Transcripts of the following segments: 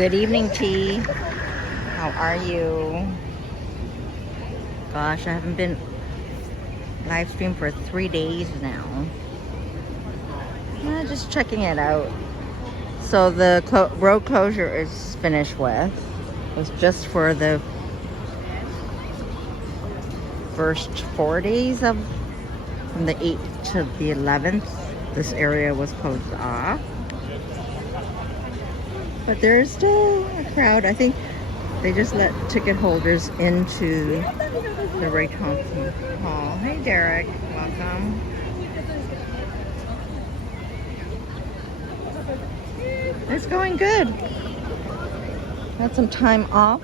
Good evening, T. How are you? Gosh, I haven't been live stream for 3 days now. Just checking it out. So the road closure is finished with. It's just for the first 4 days of from the 8th to the 11th. This area was closed off. But there's still a crowd. I think they just let ticket holders into the Ray Thompson Hall. Hey, Derek. Welcome. It's going good. Had some time off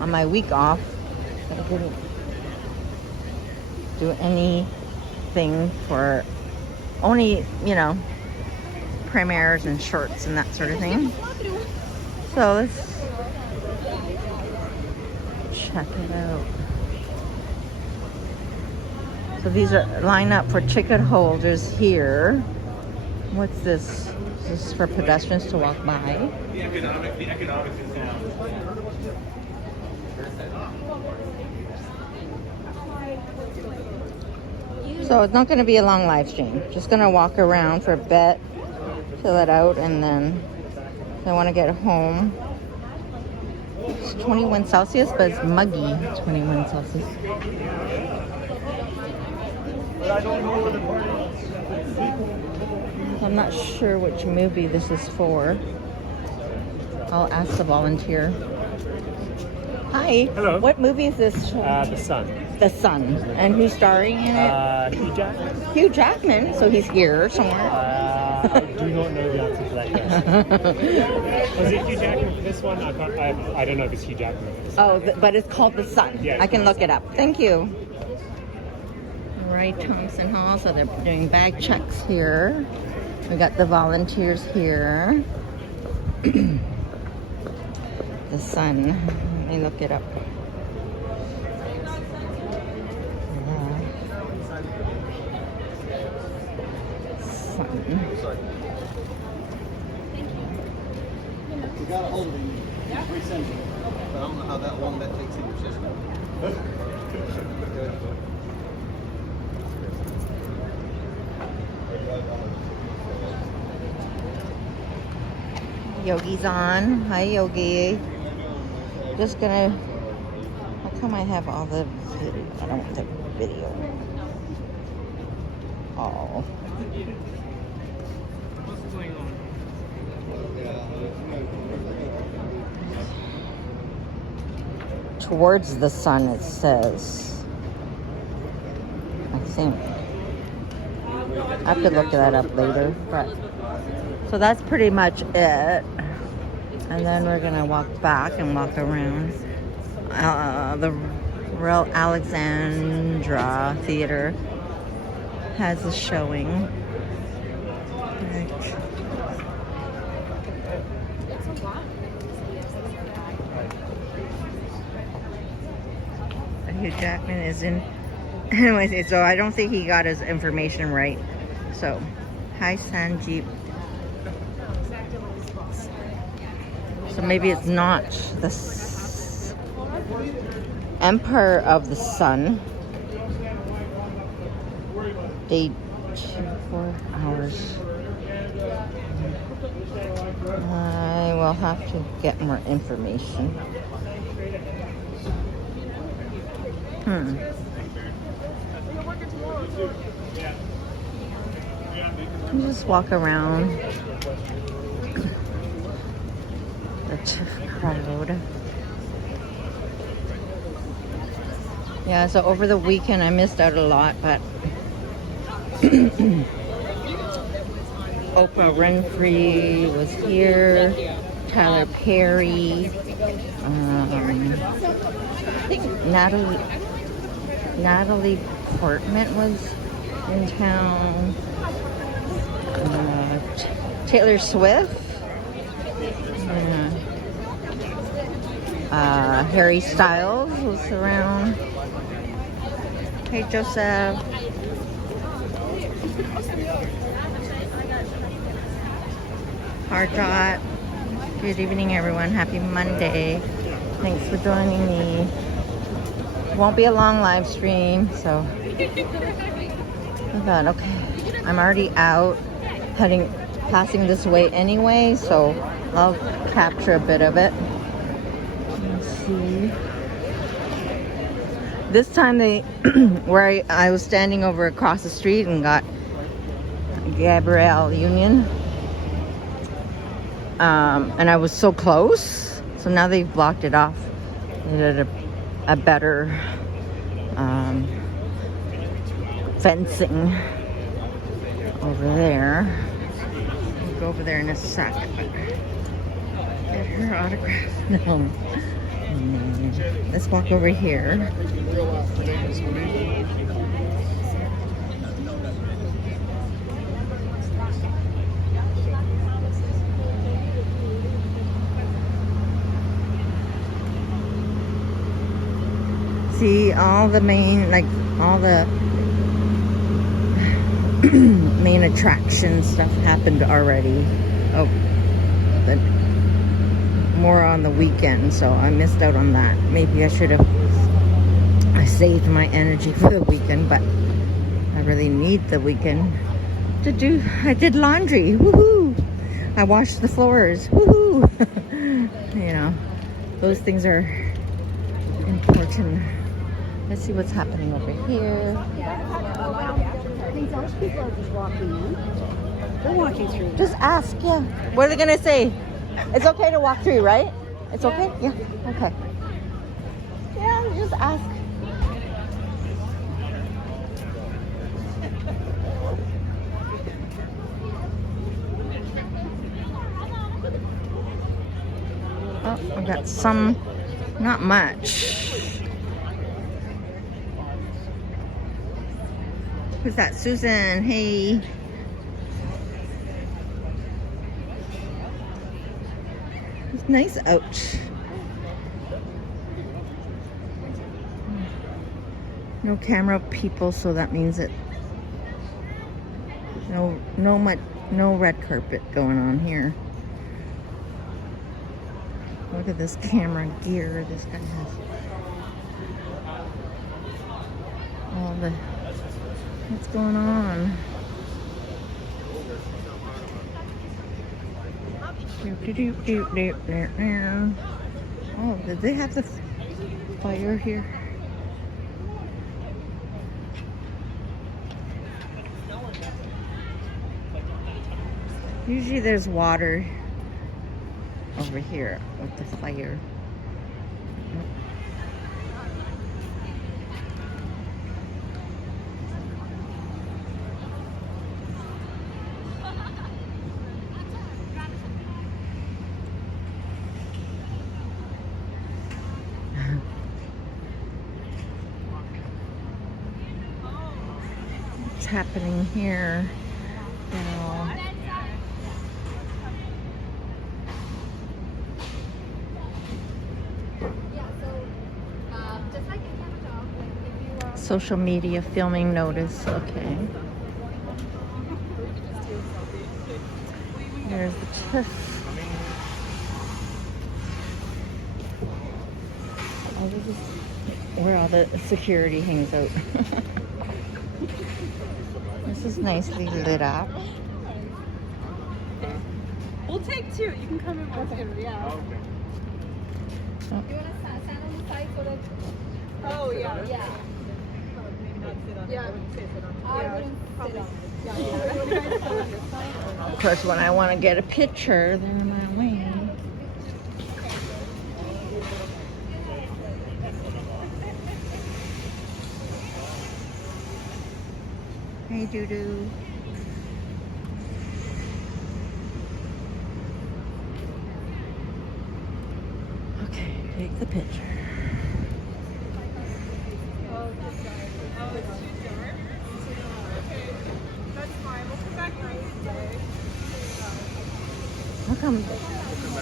on my week off. But I didn't do anything for only, premieres and shorts and that sort of thing. So let's check it out. So these are lined up for ticket holders here. What's this? This is for pedestrians to walk by. The economics is down. So it's not going to be a long live stream. Just going to walk around for a bit, fill it out, and then I want to get home. It's 21 Celsius, but it's muggy 21 Celsius. I'm not sure which movie this is for. I'll ask the volunteer. Hi. Hello. What movie is this? The Sun. The Sun. And who's starring in it? Hugh Jackman. Hugh Jackman. So he's here somewhere. I do not know the answer to that question. Was it Hugh Jackman for this one? I don't know if it's Hugh Jackman for this one. Oh, but it's called The Sun. Yeah, I can look it up. Thank you. Right, Thompson Hall. So they're doing bag checks here. We got the volunteers here. The Sun. Let me look it up. Sun. You got a hold of him. Resend it. But I don't know how that long that takes in your system. Yogi's on. Hi, Yogi. Just gonna. How come I have all the video? I don't want the video. Oh. Towards the sun, it says. I think. I could look that up later, but. So that's pretty much it. And then we're gonna walk back and walk around. The Royal Alexandra Theater has a showing. Right. Hugh Jackman is in. Anyways, so I don't think he got his information right. So, hi Sanjeev. So maybe it's not the Empire of the Sun. Day 4 hours. I will have to get more information. Just walk around the TIFF crowd. Yeah, so over the weekend I missed out a lot, but Oprah Winfrey was here, Tyler Perry, I think Natalie Portman was in town, Taylor Swift, Harry Styles was around. Hey, Joseph. Hard Dot. Good evening, everyone. Happy Monday. Thanks for joining me. Won't be a long live stream, so I thought, okay, I'm already out passing this way anyway, so I'll capture a bit of it. Let's see. This time where I was standing over across the street and got Gabrielle Union. And I was so close, so now they've blocked it off. They did a better fencing over there. I'll go over there in a sec. Get her autograph. No. Let's walk over here. See, all the main, all the main attraction stuff happened already. Oh, but more on the weekend, so I missed out on that. Maybe I should have saved my energy for the weekend, but I really need the weekend to do. I did laundry. Woohoo! I washed the floors. Woohoo! You know, those things are important. Let's see what's happening over here. Those people are just walking in. They're walking through. Just ask, yeah. What are they gonna say? It's okay to walk through, right? It's okay? Yeah, okay. Yeah, just ask. Oh, I got some, not much. Who's that? Susan, hey. It's nice out. No camera people, so that means that no red carpet going on here. Look at this camera gear this guy has. All the what's going on? Oh, did they have the fire here? Usually there's water over here with the fire. What's happening here now? Social media filming notice. Okay. There's the TIFF. Oh, this is where all the security hangs out. This is nicely lit up. We'll take two. You can come in one too. Yeah. Oh. You want to stand on the side so that? Oh yeah. Yeah. Yeah. I wouldn't sit on. Yeah. Of course, when I want to get a picture, they're in my way. Hey, doo-doo. Okay, take the picture. Oh, it's too dark. Okay, that's fine. We'll come back Wednesday.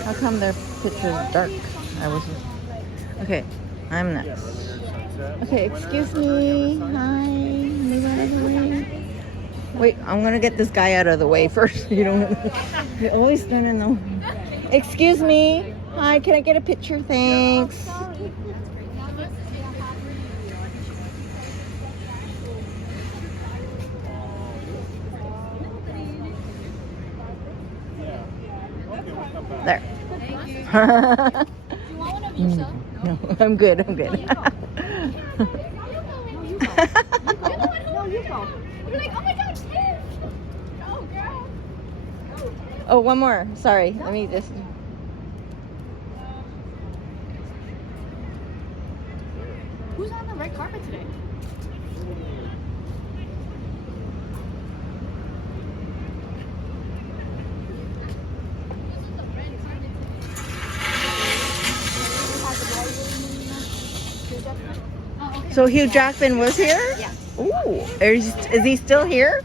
How come their picture's dark? Okay, I'm next. Okay, excuse me. Hi. Move out of the way. Wait, I'm gonna get this guy out of the way first. You always stand in the Excuse me. Hi, can I get a picture? Thanks. Sorry. There. Thank you. No, Do you want one of each, though? I'm good. I'm good. No, you go. No, you go. You're like, oh my god, TIFF! Oh, girl. Oh, one more. Sorry. Let me just. Who's on the red carpet today? So Hugh Jackman was here? Yeah. Ooh. Is he still here?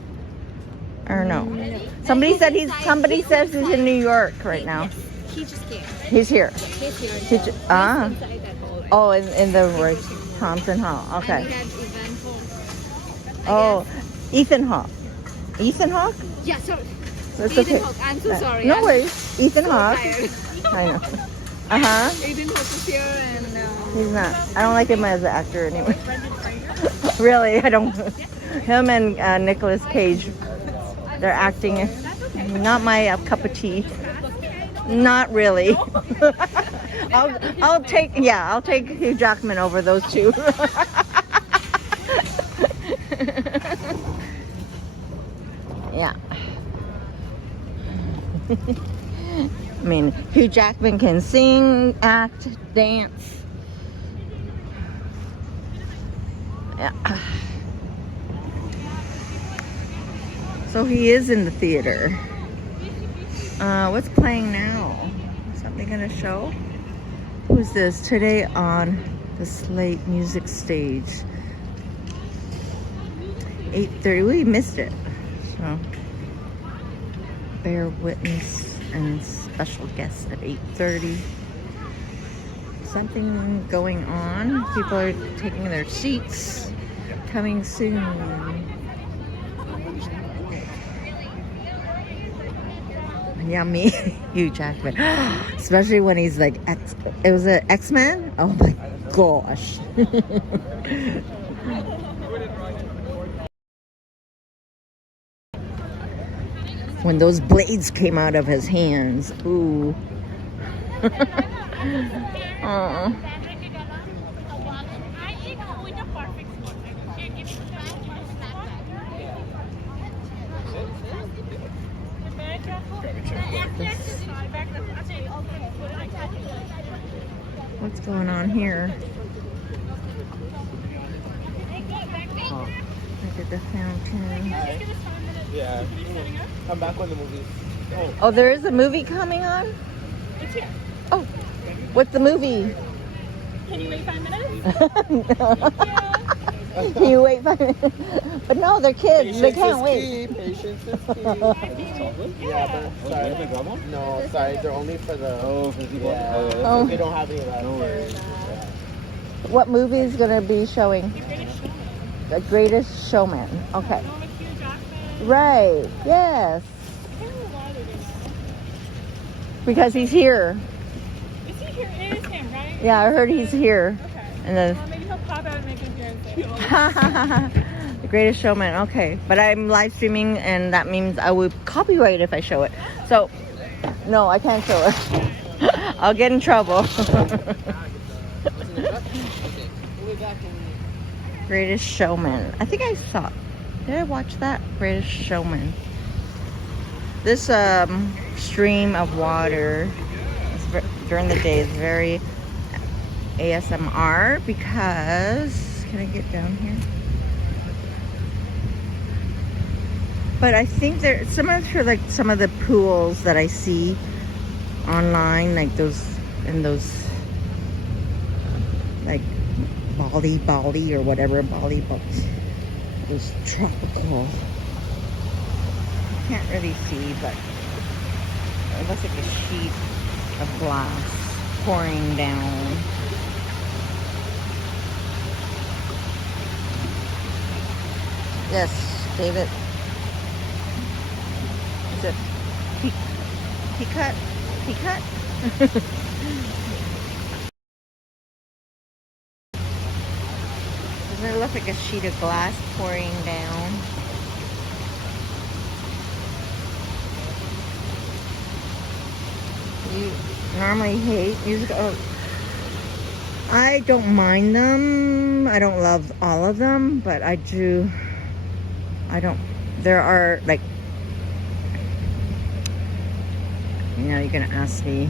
Or no? Somebody said somebody says he's in New York right now. He just came. He's here. He's here. He ju- ah. Inside that hall. Oh, in the Thompson Hall. And Okay. we had event Oh, hall. Ethan Hawke. Ethan Hawke? Yeah, so That's Ethan okay. Hawke. I'm so sorry. No I'm worries. Ethan so Hawke. tired. I know. Uh-huh. Ethan Hawke is here and He's not. I don't like him as an actor anyway. Really, I don't. Him and Nicolas Cage, they're acting. Not my cup of tea. Not really. I'll take Hugh Jackman over those two. Yeah. I mean, Hugh Jackman can sing, act, dance. Yeah. So he is in the theater. What's playing now? Something gonna show? Who's this? Today on the Slate Music Stage. 8:30. We missed it. So bear witness and special guest at 8:30. Something going on. People are taking their seats. Coming soon. Yummy. Hugh Jackman. Especially when he's like it was an X-Men? Oh my gosh. When those blades came out of his hands. Ooh. Aw. What's going on here? Look at the fountain. Yeah. Come back when the movie's. Oh, there is a movie coming on? It's here. Oh, what's the movie? Can you wait 5 minutes? Can you wait 5 minutes? But no, they're kids. They can't wait. Patience is key. Yeah, but sorry. No, sorry. They're only for the. Oh, for people. Yeah. Oh. They don't have any left. No worries. What movie is going to be showing? The Greatest Showman. Okay. Right. Yes. Because he's here. Is he here? It is him, right? Yeah, I heard he's here. Okay. And then Maybe he'll pop out and make an appearance. The Greatest Showman. Okay, but I'm live streaming, and that means I would copyright if I show it. So, no, I can't show it. I'll get in trouble. Greatest Showman. I think I saw. Did I watch that? Greatest Showman. This stream of water during the day is very ASMR because can I get down here? But I think there some of the pools that I see online, like those like Bali or whatever Bali, but those tropical. Can't really see, but it looks like a sheet of glass pouring down. Yes, David. Is it Peacut? Peacock? Doesn't it look like a sheet of glass pouring down? You normally hate music. Oh, I don't mind them. I don't love all of them, but I do. I don't. There are like, you know, you're gonna ask me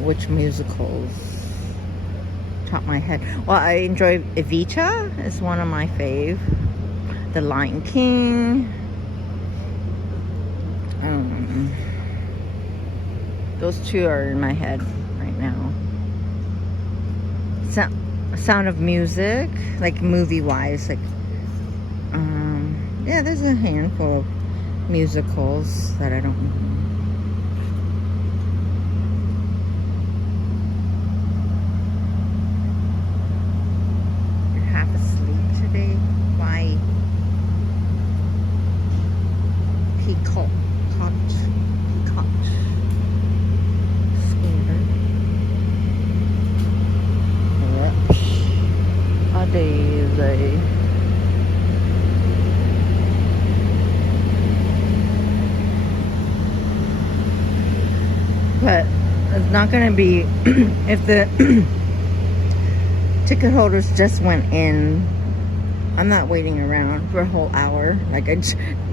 which musicals top my head. Well, I enjoy Evita. It's one of my fave. The Lion King. Those two are in my head right now. Sound of Music, like movie-wise, like yeah, there's a handful of musicals that I don't know. You're half asleep today? Why? Peacock. A daisy. But it's not going to be if the ticket holders just went in. I'm not waiting around for a whole hour, like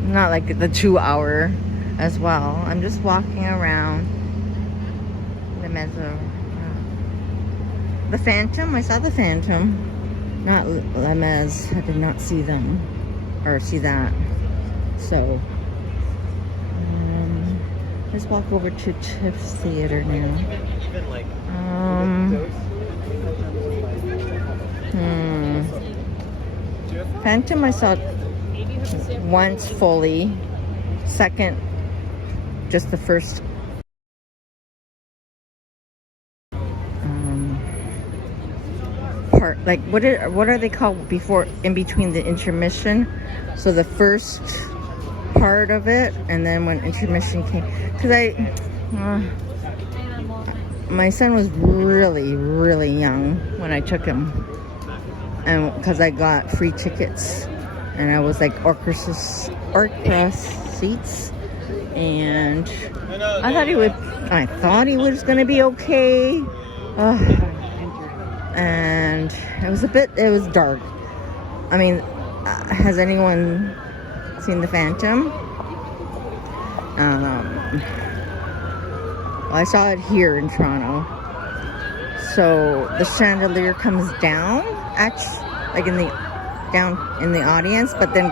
not like the 2 hour as well. I'm just walking around the mezzo. The Phantom, I saw the Phantom, not Les Mis. I did not see them or see that. So let's walk over to TIFF Theater now. Phantom I saw once fully. Second, just the first. Part, like what are they called before, in between the intermission? So the first part of it, and then when intermission came, because my son was really young when I took him, and because I got free tickets, and I was like orchestra seats, and I thought he was gonna be okay. And it was dark. I mean, has anyone seen the Phantom? Well, I saw it here in Toronto. So the chandelier comes down, like down in the audience, but then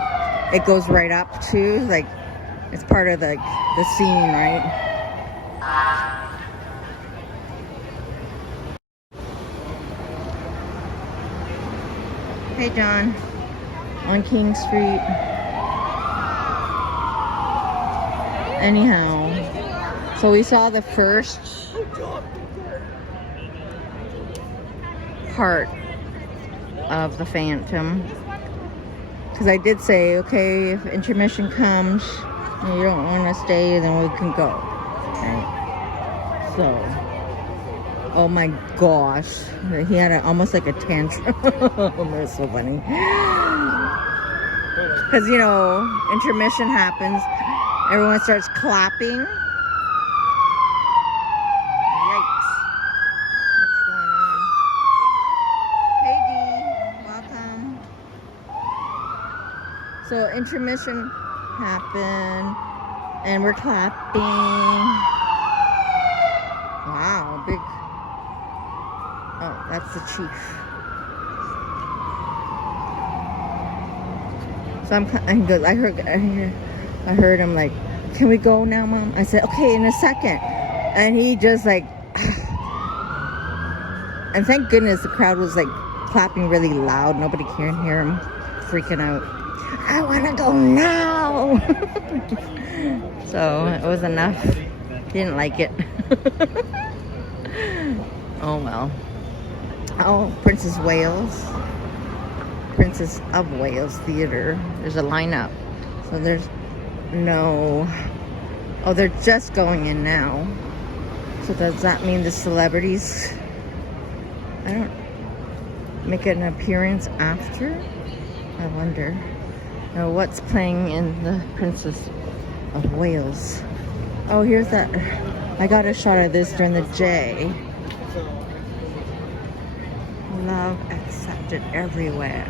it goes right up too, like it's part of the scene, right? Hey John, on King Street. Anyhow, so we saw the first part of the Phantom, because I did say, okay, if intermission comes and you don't want to stay, then we can go. Right? So, oh my gosh, he had almost like a tantrum. That's so funny. Because, you know, intermission happens, everyone starts clapping. Yikes. What's going on? Hey Dee, welcome. So intermission happened, and we're clapping. Wow, big. Oh, that's the chief. So I'm good. I heard him like, "Can we go now, Mom?" I said, "Okay, in a second." And he just like, and thank goodness the crowd was like clapping really loud. Nobody can hear him freaking out. I want to go now. So it was enough. Didn't like it. Oh well. Oh, Princess of Wales Theater. There's a lineup. So there's no Oh, they're just going in now. So does that mean the celebrities, I don't, make an appearance after? I wonder. Now what's playing in the Princess of Wales? Oh, here's that. I got a shot of this during the J. Love accepted everywhere.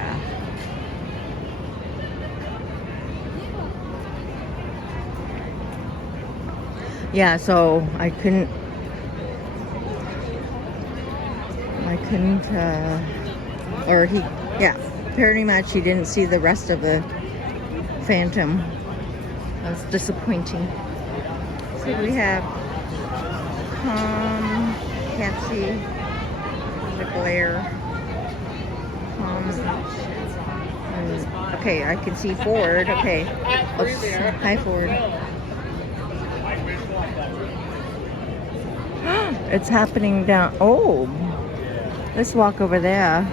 Yeah, so I couldn't, or he, yeah, pretty much he didn't see the rest of the Phantom. That was disappointing. So we have, can't see the glare. Okay, I can see Ford. Okay, hi Ford. It's happening down. Oh, let's walk over there.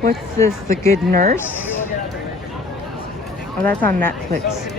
What's this? The Good Nurse? Oh, that's on Netflix.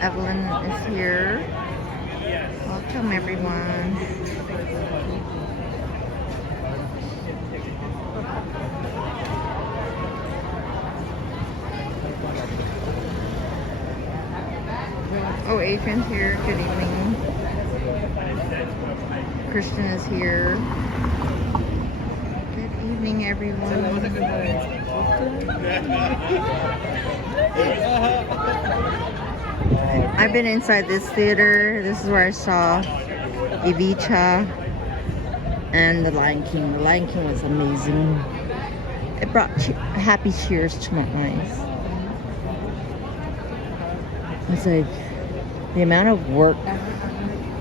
Evelyn is here. Welcome, everyone. Oh, Adrian's here. Good evening. Christian is here. Good evening, everyone. I've been inside this theater. This is where I saw Evita and The Lion King. The Lion King was amazing. It brought happy tears to my eyes. It's like the amount of work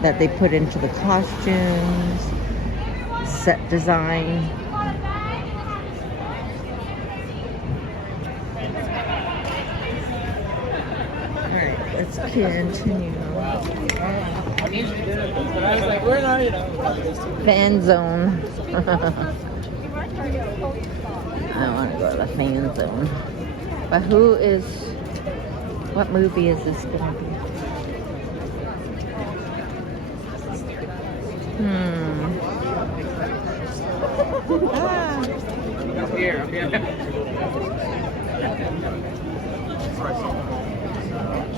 that they put into the costumes, set design. Let's continue. Fan zone. I want to go to the fan zone. But what movie is this going to be?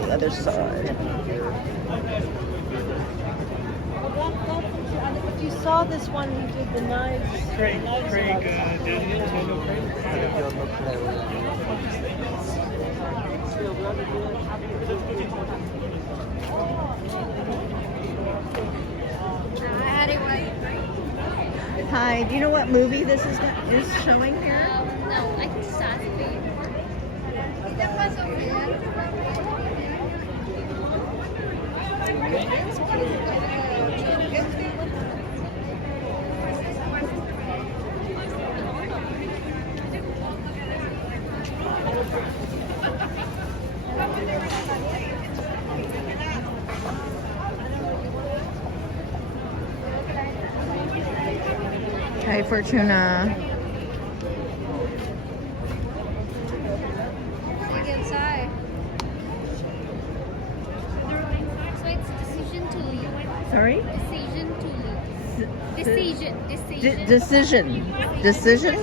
The other side. If you saw this one, he did the knives. Craig Hi, do you know what movie this is showing here? No, I think Saturday. Hi, Fortuna. Look inside. So it's decision to leave. Sorry? Decision to leave. Decision. Decision?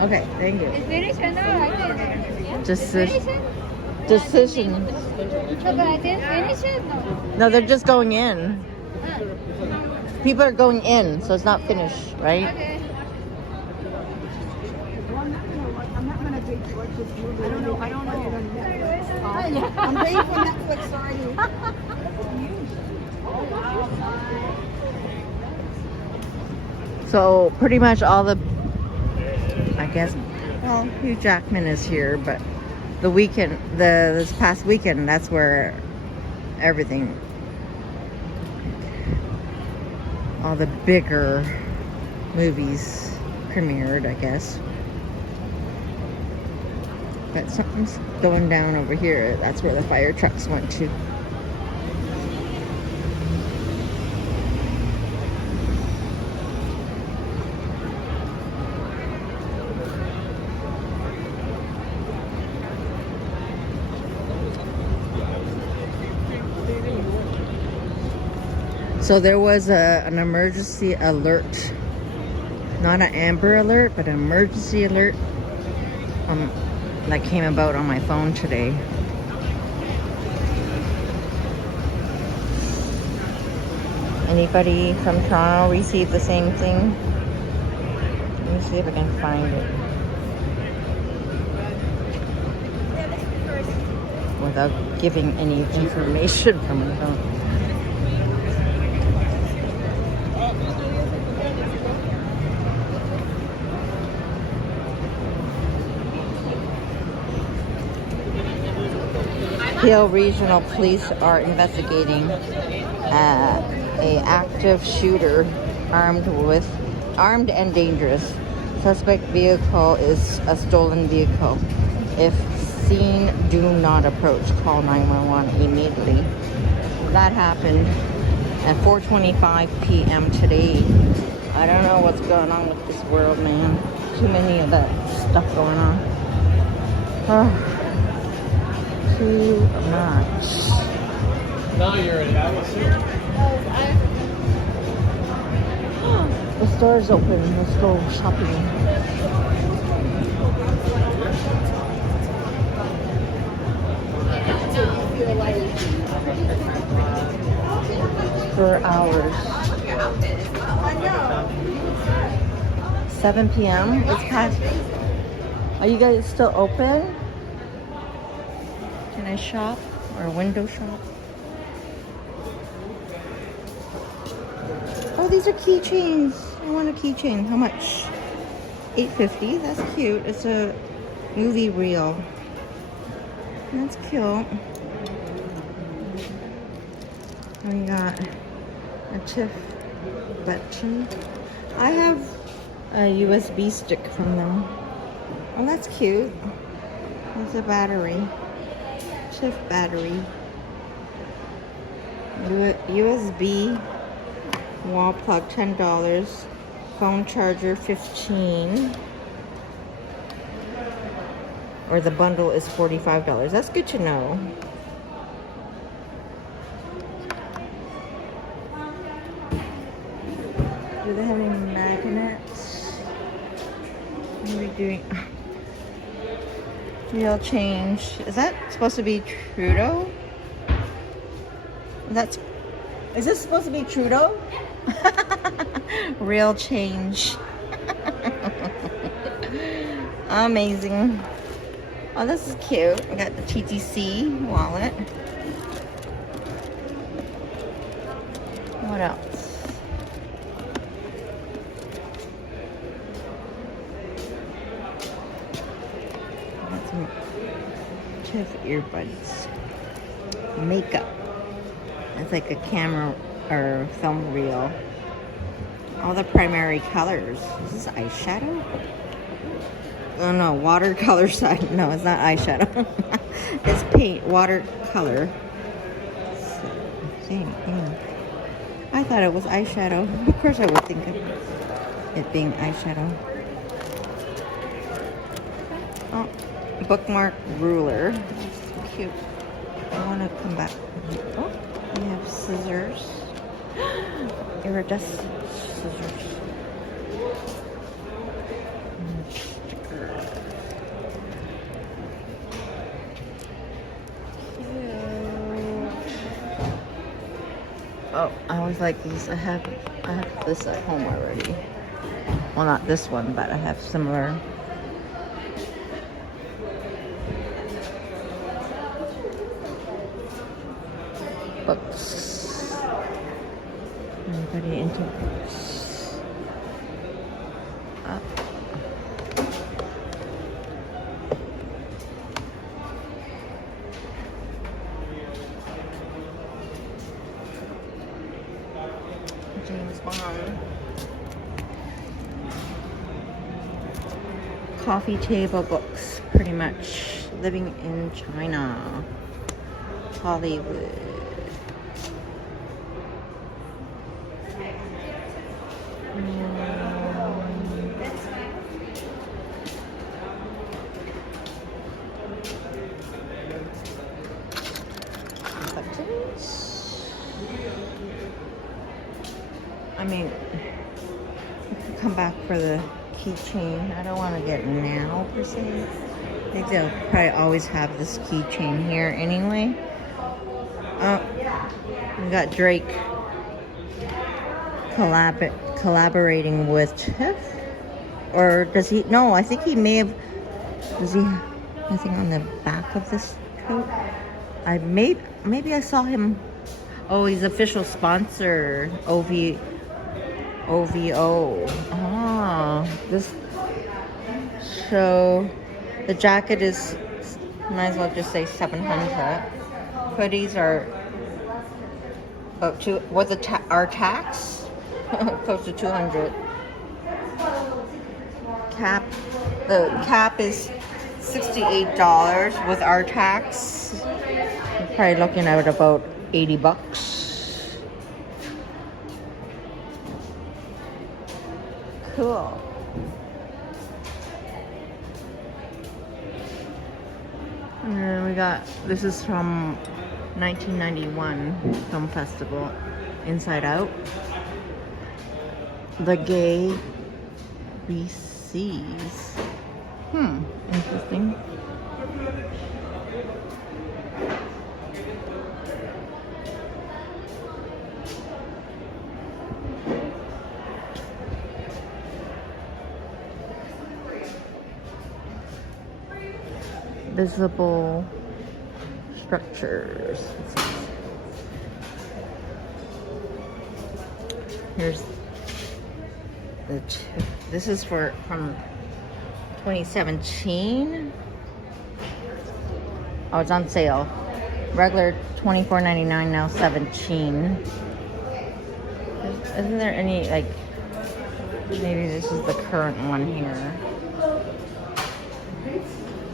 Okay, thank you. It's finished or no? I didn't. Decision. No, but I didn't finish it. No. No, they're just going in. People are going in, so it's not finished, right? Okay. I don't know. I'm paying for Netflix already. So pretty much all the, I guess, well, Hugh Jackman is here, but the weekend, this past weekend, that's where everything, all the bigger movies premiered, I guess. But something's going down over here. That's where the fire trucks went to. So there was an emergency alert. Not an Amber Alert, but an emergency alert that came about on my phone today. Anybody from Toronto received the same thing? Let me see if I can find it. Without giving any information from my phone. Peel Regional Police are investigating a active shooter armed and dangerous. Suspect vehicle is a stolen vehicle. If seen, do not approach. Call 911 immediately. That happened at 4:25 p.m. today. I don't know what's going on with this world, man. Too many of that stuff going on. Too much. Now you're in Alice. The store's open. Let's go shopping. For hours. 7 p.m. It's past. Are you guys still open? Can I shop or window shop? Oh, these are keychains. I want a keychain. How much? $8.50. That's cute. It's a movie reel. That's cute. And we got a TIFF button. I have a USB stick from them. Oh, that's cute. There's a battery. TIFF battery. USB wall plug $10. Phone charger $15. Or the bundle is $45. That's good to know. Do they have any magnets? What are we doing? Real change. Is that supposed to be Trudeau? Is this supposed to be Trudeau? Real change. Amazing. Oh, this is cute. I got the TTC wallet. What else? Got some TIFF earbuds. Makeup. It's like a camera or film reel. All the primary colors. Is this eyeshadow? Oh no, watercolor side. No, it's not eyeshadow. It's paint, watercolor. Same thing. I thought it was eyeshadow. Of course I would think of it being eyeshadow. Oh, bookmark ruler. That's cute. I want to come back. Oh, we have scissors. Iridescent scissors. Oh, I always like these. I have this at home already. Well, not this one, but I have similar. Books. Anybody into books? James Bond. Coffee table books, pretty much. Living in China. Hollywood. I mean, I could come back for the keychain. I don't want to get it now per se. I think they'll probably always have this keychain here anyway. Oh, we got Drake collaborating with TIFF, or does he? No, I think he may have. Does he have anything on the back of this coat? Maybe I saw him. Oh, he's official sponsor. OVO. Ah, this. So the jacket is, might as well just say 700. Hoodies are about two. With our tax, close to 200. The cap is $68 with our tax. You're probably looking at about $80. Cool. And then we got, this is from 1991 film festival, Inside Out. The Gay BCs. Interesting. Visible structures. Here's this is from 2017. Oh, it's on sale. Regular $24.99, now $17. Isn't there any, like, maybe this is the current one here.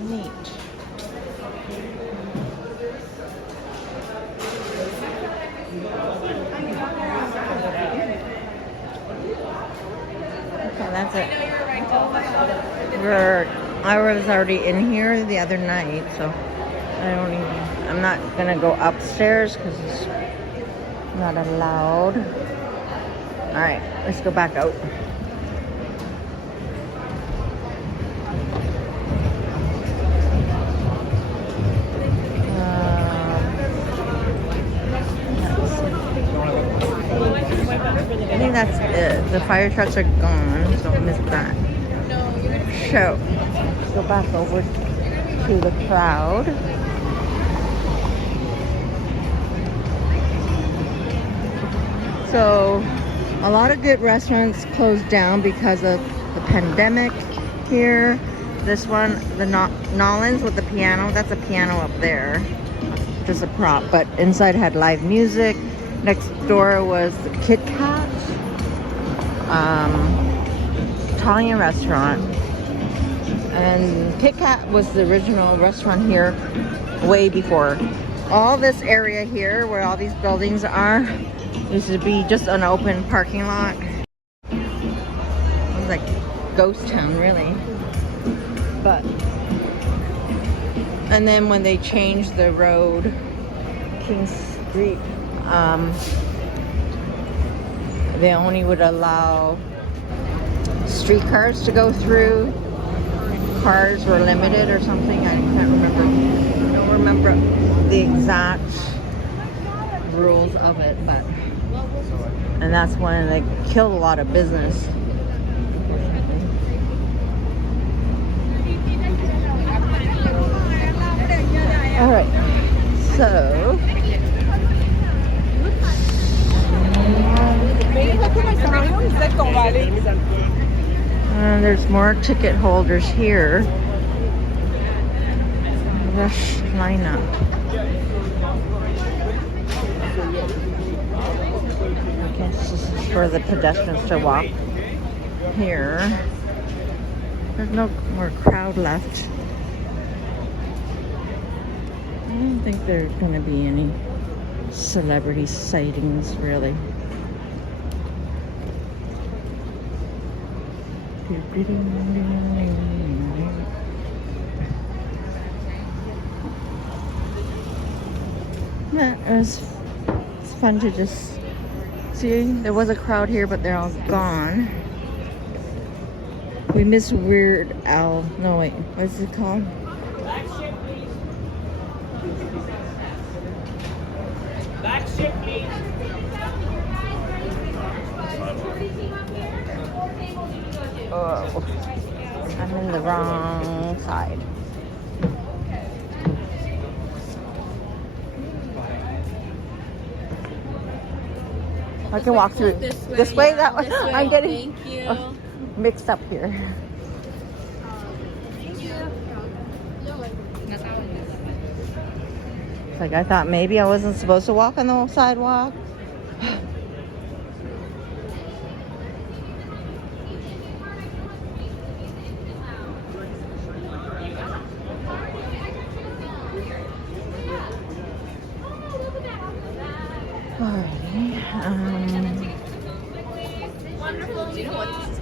Neat. Okay, that's it. I was already in here the other night, so I'm not gonna go upstairs because it's not allowed. All right, let's go back out. I think that's it. The fire trucks are gone, so I missed that. So, let's go back over to the crowd. So, a lot of good restaurants closed down because of the pandemic here. This one, the Nolan's with the piano, that's a piano up there. Just a prop, but inside had live music. Next door was the Kit Kat, Italian restaurant. And Kit Kat was the original restaurant here way before. All this area here where all these buildings are used to be just an open parking lot. It was like ghost town, really. But, and then when they changed the road, King Street, they only would allow streetcars to go through. Cars were limited or something. I can't remember. I don't remember the exact rules of it, but and that's when they killed a lot of business. All right, so and there's more ticket holders here. Rush lineup. guess this is for the pedestrians to walk here. There's no more crowd left. I don't think there's gonna be any celebrity sightings really. Yeah, it's fun to just see. There was a crowd here, but they're all gone. We miss Weird Al. No, wait, what's it called? Back ship, please. Oh, I'm in the wrong side. I can walk through this way, that way. I'm getting mixed up here. It's like I thought maybe I wasn't supposed to walk on the sidewalk. Alrighty. Do you know what this is?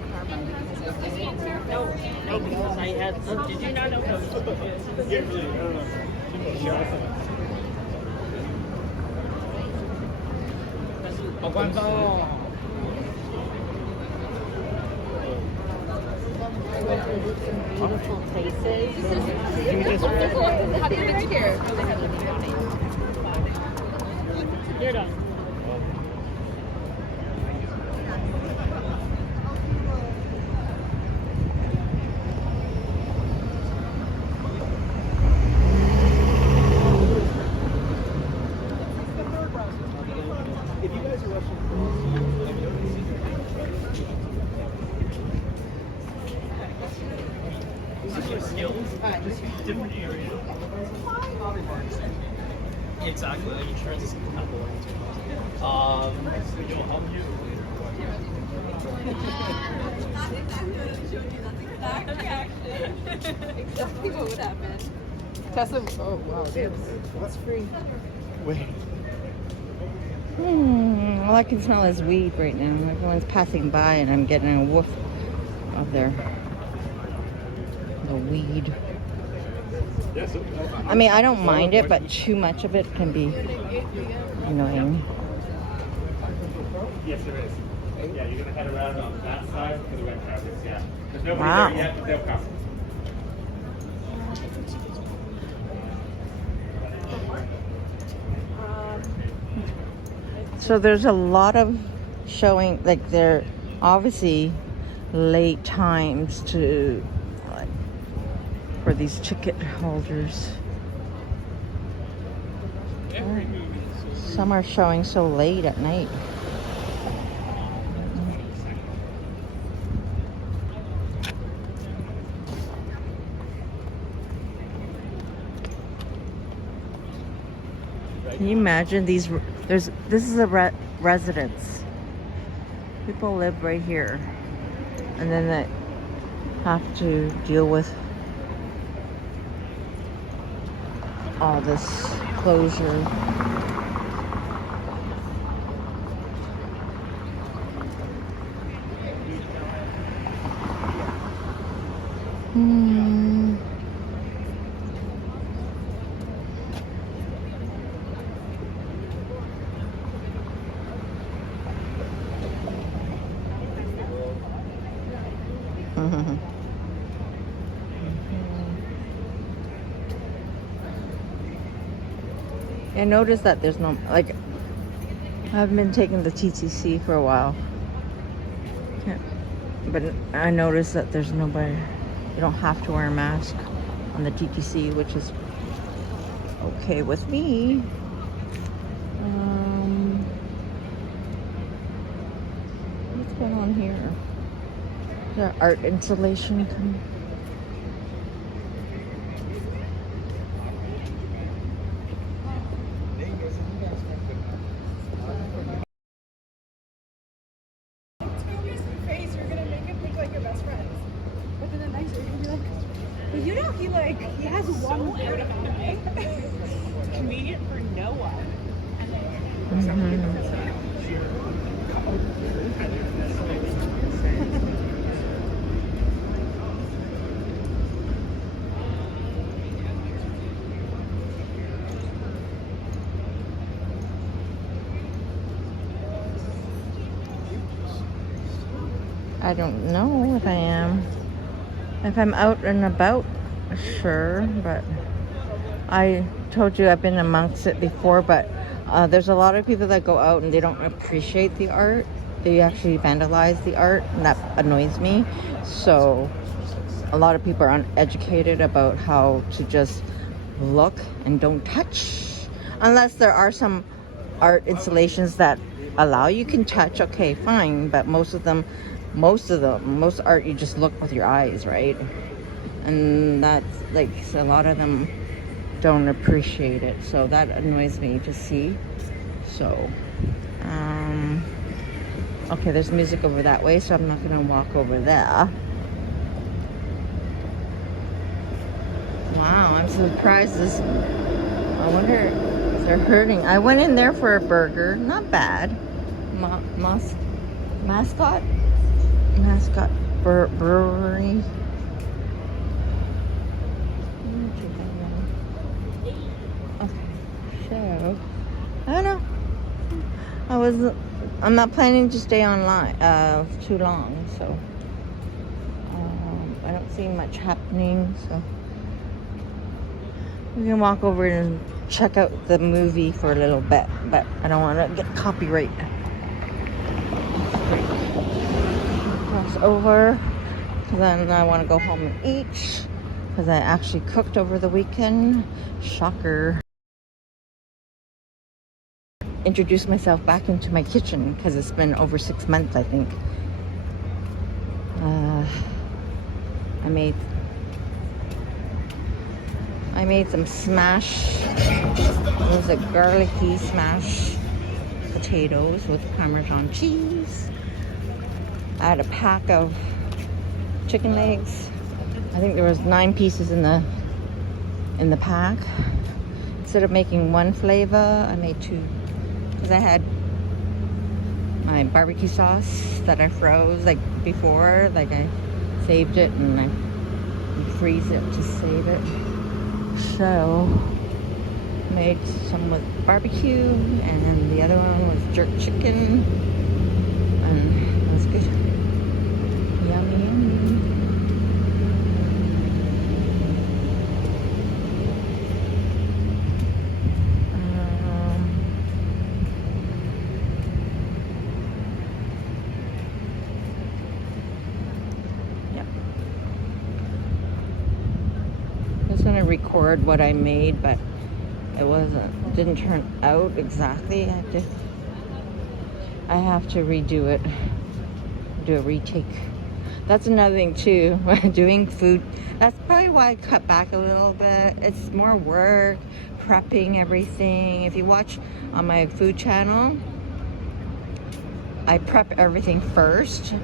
No, I had. Did you not know? Beautiful places. Wonderful. How do you get here? Oh, they have the You're done. Exactly. Insurance is not boring. Exactly what would happen. Tessa, oh wow, that's free. Wait. All I can smell is weed right now. Everyone's passing by and I'm getting a whiff of the weed. I mean, I don't mind it, but too much of it can be annoying. Yes, there is. Yeah, you're gonna head around on that side for the web traffic. Yeah. There's nobody Wow. there yet, but they'll come. So there's a lot of showing, like they're obviously late times to like, for these ticket holders. Some are showing so late at night. Can you imagine these? This is a residence. People live right here, and then they have to deal with all this closure. I noticed that there's no, like, I've been taking the TTC for a while. But I noticed that there's nobody, you don't have to wear a mask on the TTC, which is okay with me. What's going on here? Is there art installation coming? so out of the way. It's convenient for no one. I don't know if I am. If I'm out and about, sure, but I told you I've been amongst it before, but there's a lot of people that go out and they don't appreciate the art. They actually vandalize the art, and that annoys me. So a lot of people are uneducated about how to just look and don't touch. Unless there are some art installations that allow you can touch, okay, fine, but most art you just look with your eyes, right? And that's like, so a lot of them don't appreciate it, so that annoys me to see. So okay, there's music over that way, so I'm not gonna walk over there. Wow, I'm surprised this, I wonder if they're hurting. I went in there for a burger, not bad. Mascot Brewery. Okay, so I don't know. I'm not planning to stay online too long, so I don't see much happening, so we can walk over and check out the movie for a little bit, but I don't want to get copyright. Cross over, then I want to go home and eat, because I actually cooked over the weekend. Shocker. Introduce myself back into my kitchen because it's been over 6 months, I think. I made some smash. It was a garlicky smash potatoes with Parmesan cheese. I had a pack of chicken legs. I think there was 9 pieces in the pack. Instead of making one flavor, I made 2. Because I had my barbecue sauce that I froze like before, like I saved it and I freeze it to save it. So made some with barbecue and the other one was jerk chicken, and it was good. Yummy, yummy. Gonna record what I made, but it didn't turn out exactly. I have to redo it, do a retake. That's another thing too. Doing food, that's probably why I cut back a little bit. It's more work prepping everything. If you watch on my food channel, I prep everything first.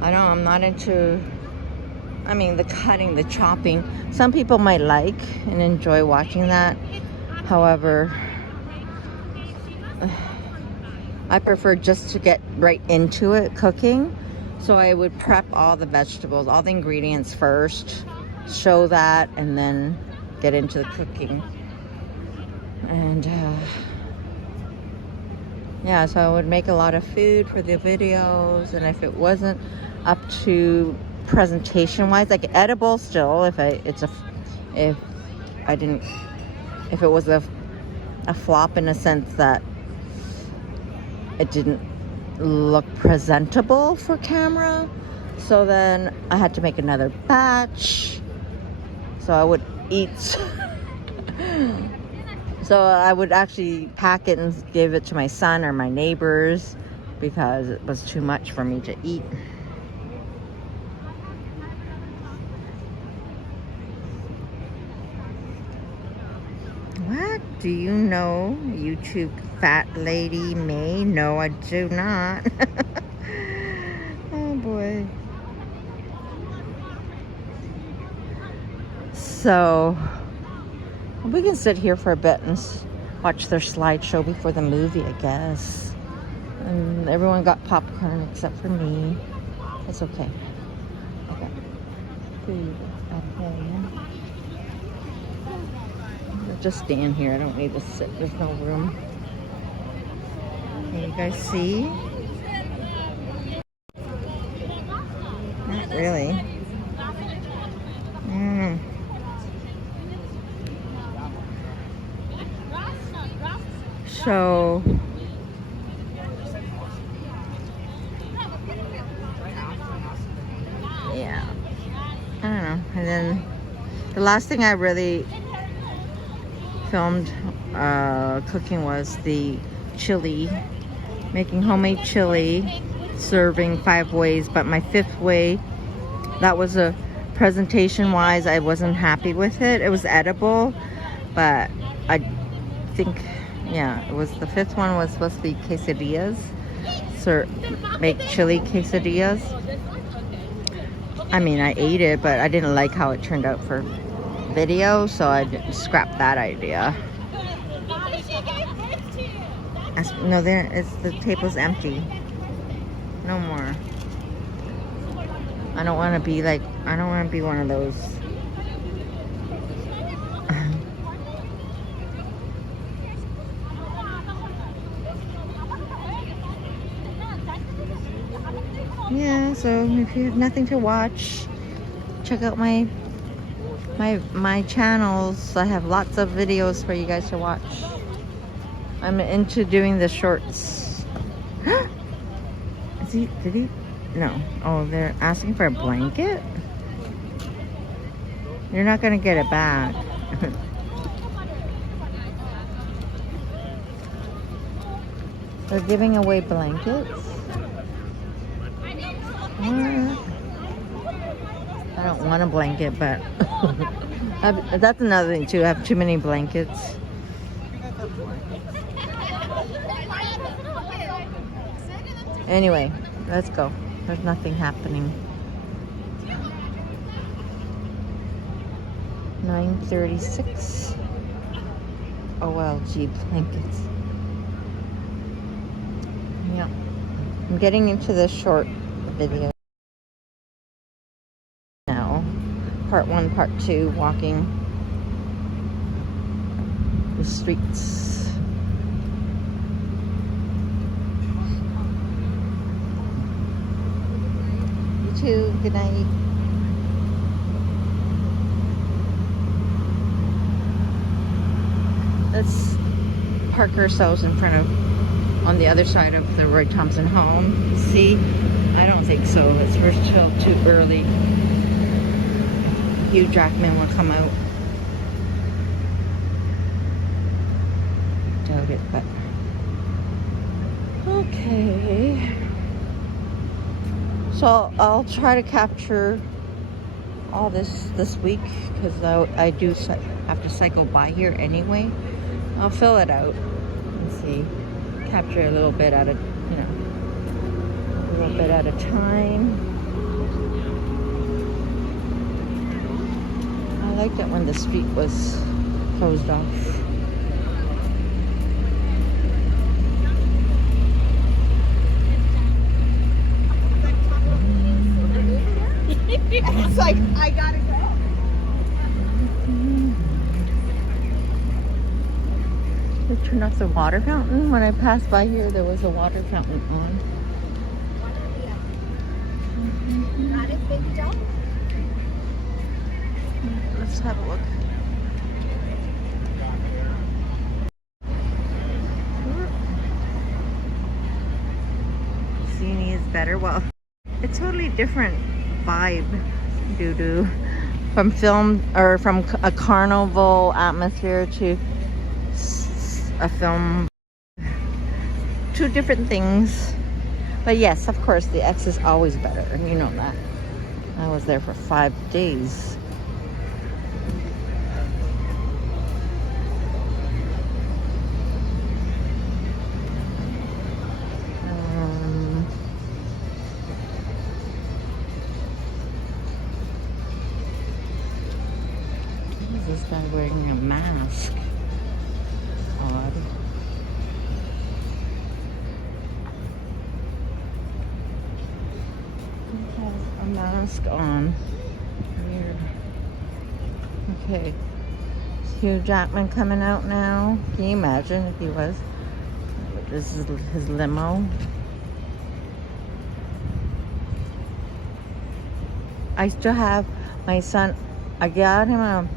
I know I'm not into, the cutting, the chopping. Some people might like and enjoy watching that. However, I prefer just to get right into it, cooking. So I would prep all the vegetables, all the ingredients first, show that, and then get into the cooking. And yeah, so I would make a lot of food for the videos, and if it wasn't up to presentation wise, like edible still, if it was a flop in a sense that it didn't look presentable for camera, so then I had to make another batch. So I would eat so I would actually pack it and give it to my son or my neighbors because it was too much for me to eat. What do you know, YouTube fat lady May? No, I do not. Oh boy. So We can sit here for a bit and watch their slideshow before the movie, I guess. And everyone got popcorn except for me. It's okay. I got food at home. I'll just stand here. I don't need to sit. There's no room. Can you guys see? Not really. So yeah, I don't know. And then the last thing I really filmed cooking was the chili, making homemade chili, serving 5 ways, but my 5th way, that was a presentation wise, I wasn't happy with it. It was edible, but I think, yeah, it was the 5th one was supposed to be quesadillas, make chili quesadillas. I mean, I ate it, but I didn't like how it turned out for video, so I scrapped that idea. No, the table's empty. No more. I don't want to be like, I don't want to be one of those. Yeah, so if you have nothing to watch, check out my channels. I have lots of videos for you guys to watch. I'm into doing the shorts. Did he? No. Oh, they're asking for a blanket? You're not gonna get it back. They're giving away blankets? What? I don't want a blanket, but that's another thing too. I have too many blankets. Anyway, let's go. There's nothing happening. 9:36. OLG blankets. Yeah. I'm getting into the short video now. Part 1, part 2, walking the streets. You too. Good night. Let's park ourselves in front of, on the other side of the Roy Thompson home. See? I don't think so. It's still too early. Hugh Jackman will come out. Doubt it, but okay. So I'll try to capture all this week because I do have to cycle by here anyway. I'll fill it out and see, capture a little bit at a, a little bit at a time. I liked it when the street was closed off. It's like, I gotta go. They turned off the water fountain. When I passed by here, there was a water fountain on. Got it, baby doll? Let's have a look. Seeing is better. Well, it's totally different vibe, doo-doo, from film or from a carnival atmosphere to a film. 2 different things, but yes, of course the X is always better, and you know that. I was there for 5 days. This guy wearing a mask. mask on. Weird. Okay. Is Hugh Jackman coming out now? Can you imagine if he was? This is his limo. I still have my son. I got him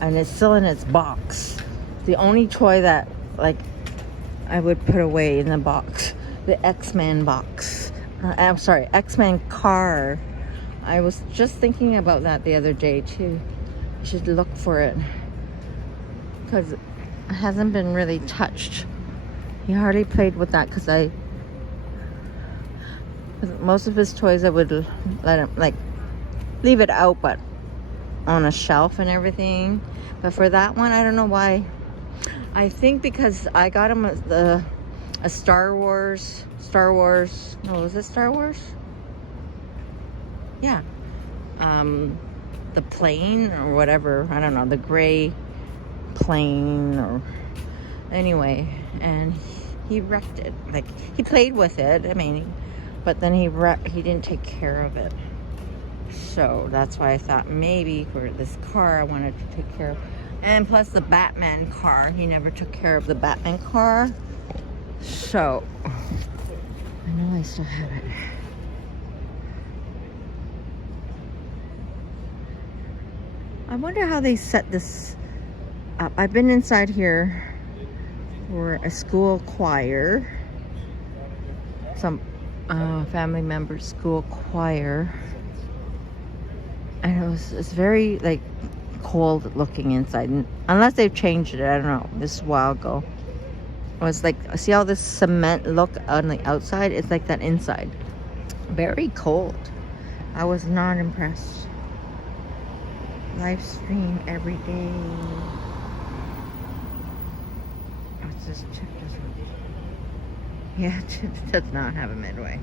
and it's still in its box. The only toy that like I would put away in the box, the X-Men box. I'm sorry, X-Men car. I was just thinking about that the other day too. I should look for it because it hasn't been really touched. He hardly played with that because most of his toys I would let him like leave it out, but on a shelf and everything. But for that one, I don't know why. I think because I got him a Star Wars. No, was it Star Wars? Yeah. The plane or whatever. I don't know. The gray plane or anyway. And he wrecked it. Like he played with it. I mean, but then he didn't take care of it. So that's why I thought maybe for this car I wanted to take care of. And plus the Batman car. He never took care of the Batman car. So I know I still have it. I wonder how they set this up. I've been inside here for a school choir. Some family members' school choir. And it's very like cold looking inside, unless they've changed it. I don't know. This is a while ago. It was like, see all this cement look on the outside? It's like that inside. Very cold. I was not impressed. Live stream every day. What's this? Chip doesn't. Yeah, Chip does not have a midway.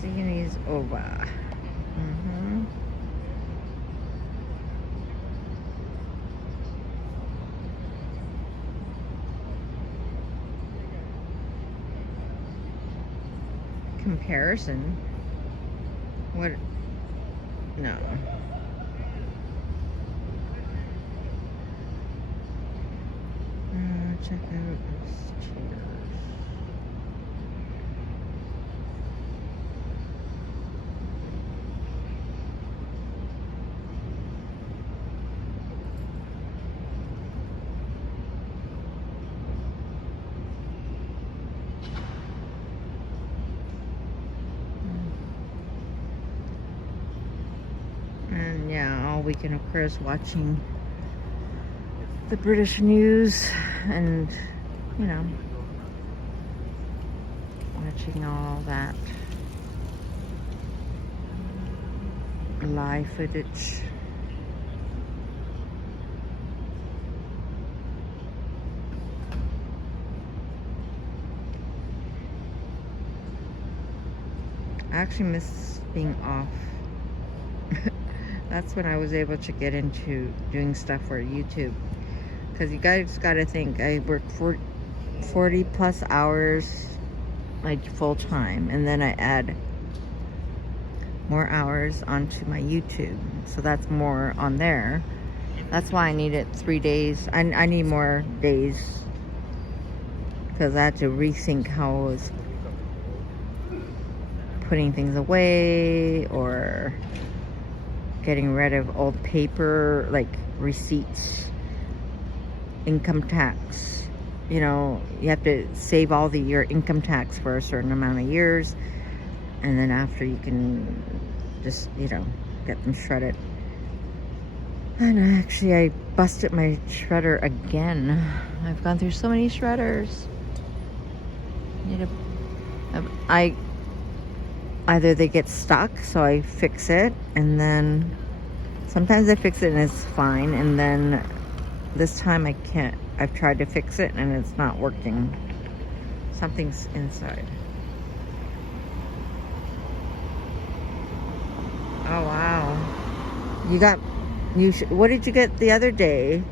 Seeing is over. Comparison? What? No. Check out this chairs. And yeah, all weekend of course watching the British news and, you know, watching all that live footage. I actually miss being off. That's when I was able to get into doing stuff for YouTube. Because you guys got to think, I work for 40 plus hours like full time, and then I add more hours onto my YouTube, so that's more on there. That's why I needed 3 days. I need more days because I had to rethink how I was putting things away or getting rid of old paper, like receipts, income tax. You know, you have to save all your income tax for a certain amount of years, and then after you can just, you know, get them shredded. And actually I busted my shredder again. I've gone through so many shredders. Either they get stuck, so I fix it, and then sometimes I fix it and it's fine, and then this time I can't. I've tried to fix it and it's not working. Something's inside. Oh wow. What did you get the other day?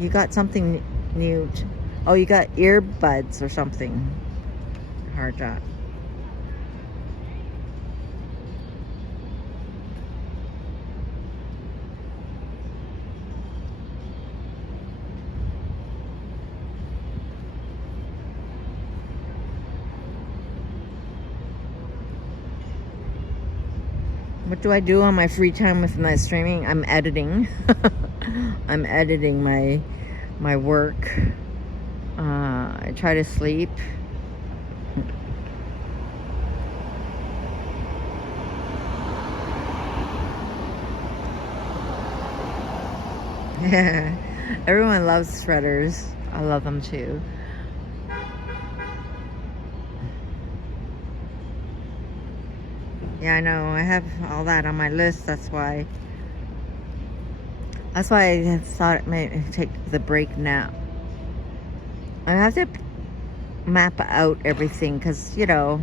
You got something new. Oh, you got earbuds or something. Hard job. What do I do on my free time with my streaming? I'm editing. I'm editing my work. I try to sleep. Yeah, everyone loves shredders. I love them too. Yeah, I know. I have all that on my list. That's why I thought it may take the break now. I have to map out everything because you know,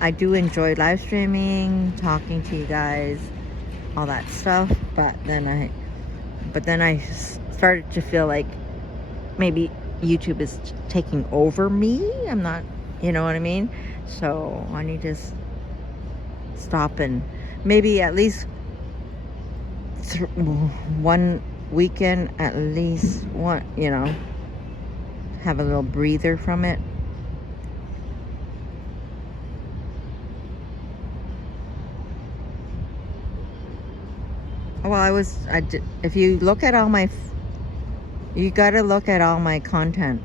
I do enjoy live streaming, talking to you guys, all that stuff. But then I started to feel like maybe YouTube is taking over me. I'm not, you know what I mean? So I need to stop and maybe at least one weekend, at least one, have a little breather from it. Well, if you look at all my, you gotta look at all my content.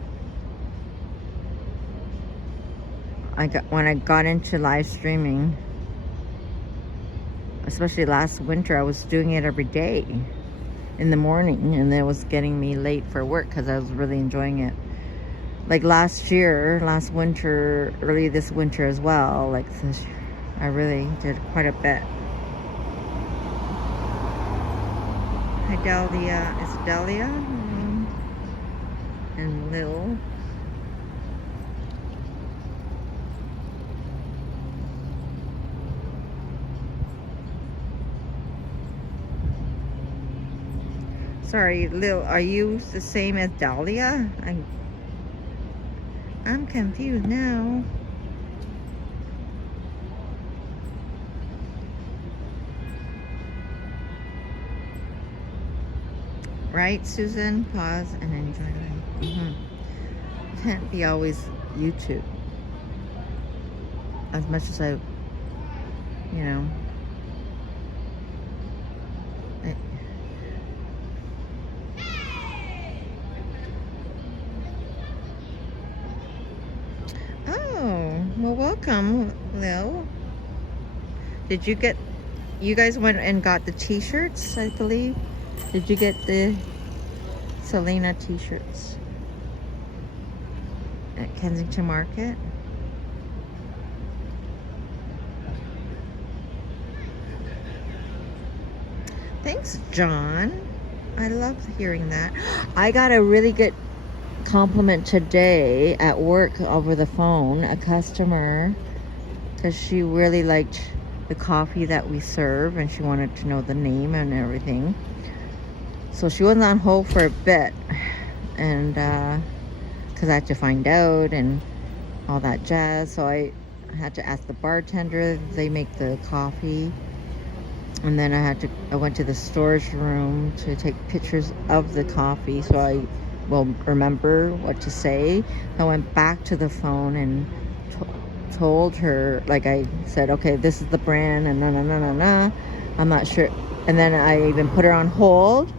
When I got into live streaming, especially last winter, I was doing it every day in the morning, and it was getting me late for work because I was really enjoying it. Like last winter, early this winter as well, I really did quite a bit. Hi Delia, it's Delia and Lil. Sorry, Lil, are you the same as Dahlia? I'm confused now. Right, Susan? Pause and enjoy life. Can't be always YouTube. As much as I, Oh, well, welcome, Lil. Did you guys went and got the t-shirts, I believe? Did you get the Selena t-shirts at Kensington Market? Thanks, John. I love hearing that. I got a really good compliment today at work over the phone, a customer, because she really liked the coffee that we serve and she wanted to know the name and everything. So she was on hold for a bit, and because I had to find out and all that jazz, so I had to ask the bartender if they make the coffee, and then I went to the storage room to take pictures of the coffee so I will remember what to say. I went back to the phone and told her, like I said, okay, this is the brand, and I'm not sure. And then I even put her on hold,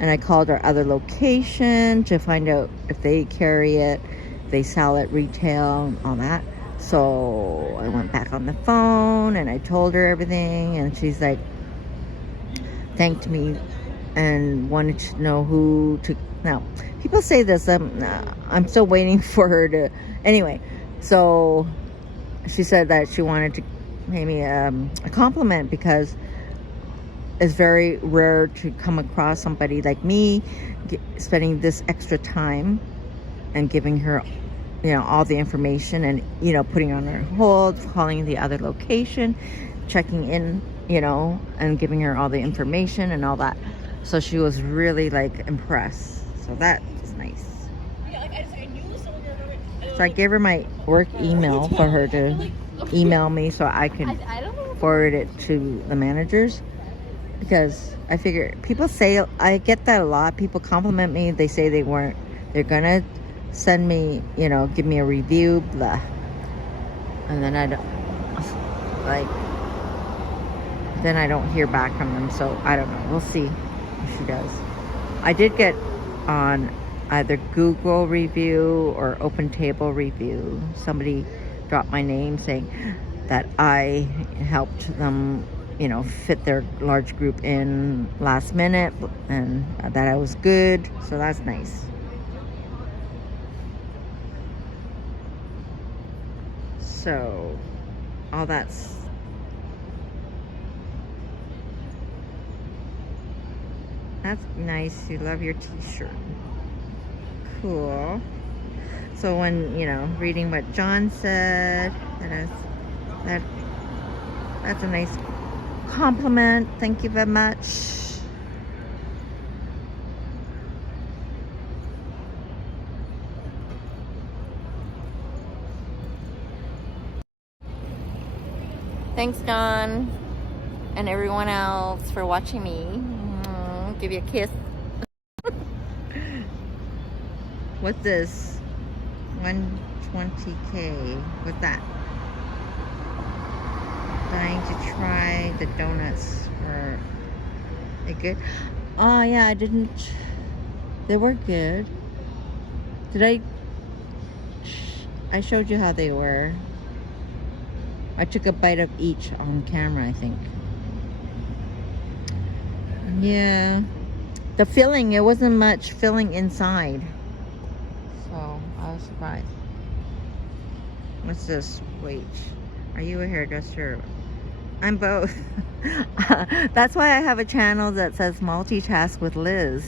and I called our other location to find out if they carry it, if they sell it retail, all that. So I went back on the phone and I told her everything, and she's like, thanked me and wanted to know who to. Now, people say this, I'm still waiting for her to, anyway. So she said that she wanted to pay me a compliment because it's very rare to come across somebody like me spending this extra time and giving her, all the information, and, putting her on her hold, calling the other location, checking in, and giving her all the information and all that. So she was really impressed. So that was nice. So I gave her my work email for her to email me so I can forward it to the managers. Because I figure people say, I get that a lot. People compliment me. They say they're gonna send me, give me a review, blah. And then I don't, then I don't hear back from them. So I don't know. We'll see if she does. I did get on either Google review or Open Table review. Somebody dropped my name saying that I helped them, you know, fit their large group in last minute and that I was good. So that's nice. So all that's nice. You love your t-shirt. Cool. So when, you know, reading what John said, that's a nice compliment. Thank you very much. Thanks, John, and everyone else for watching me. Give you a kiss. What's this? 120K. What's that? Dying to try the donuts. Are they good? Oh yeah, I didn't. They were good. Did I showed you how they were. I took a bite of each on camera, I think. Yeah. The filling, it wasn't much filling inside. So, I was surprised. What's this? Wait. Are you a hairdresser? I'm both. That's why I have a channel that says Multitask with Liz.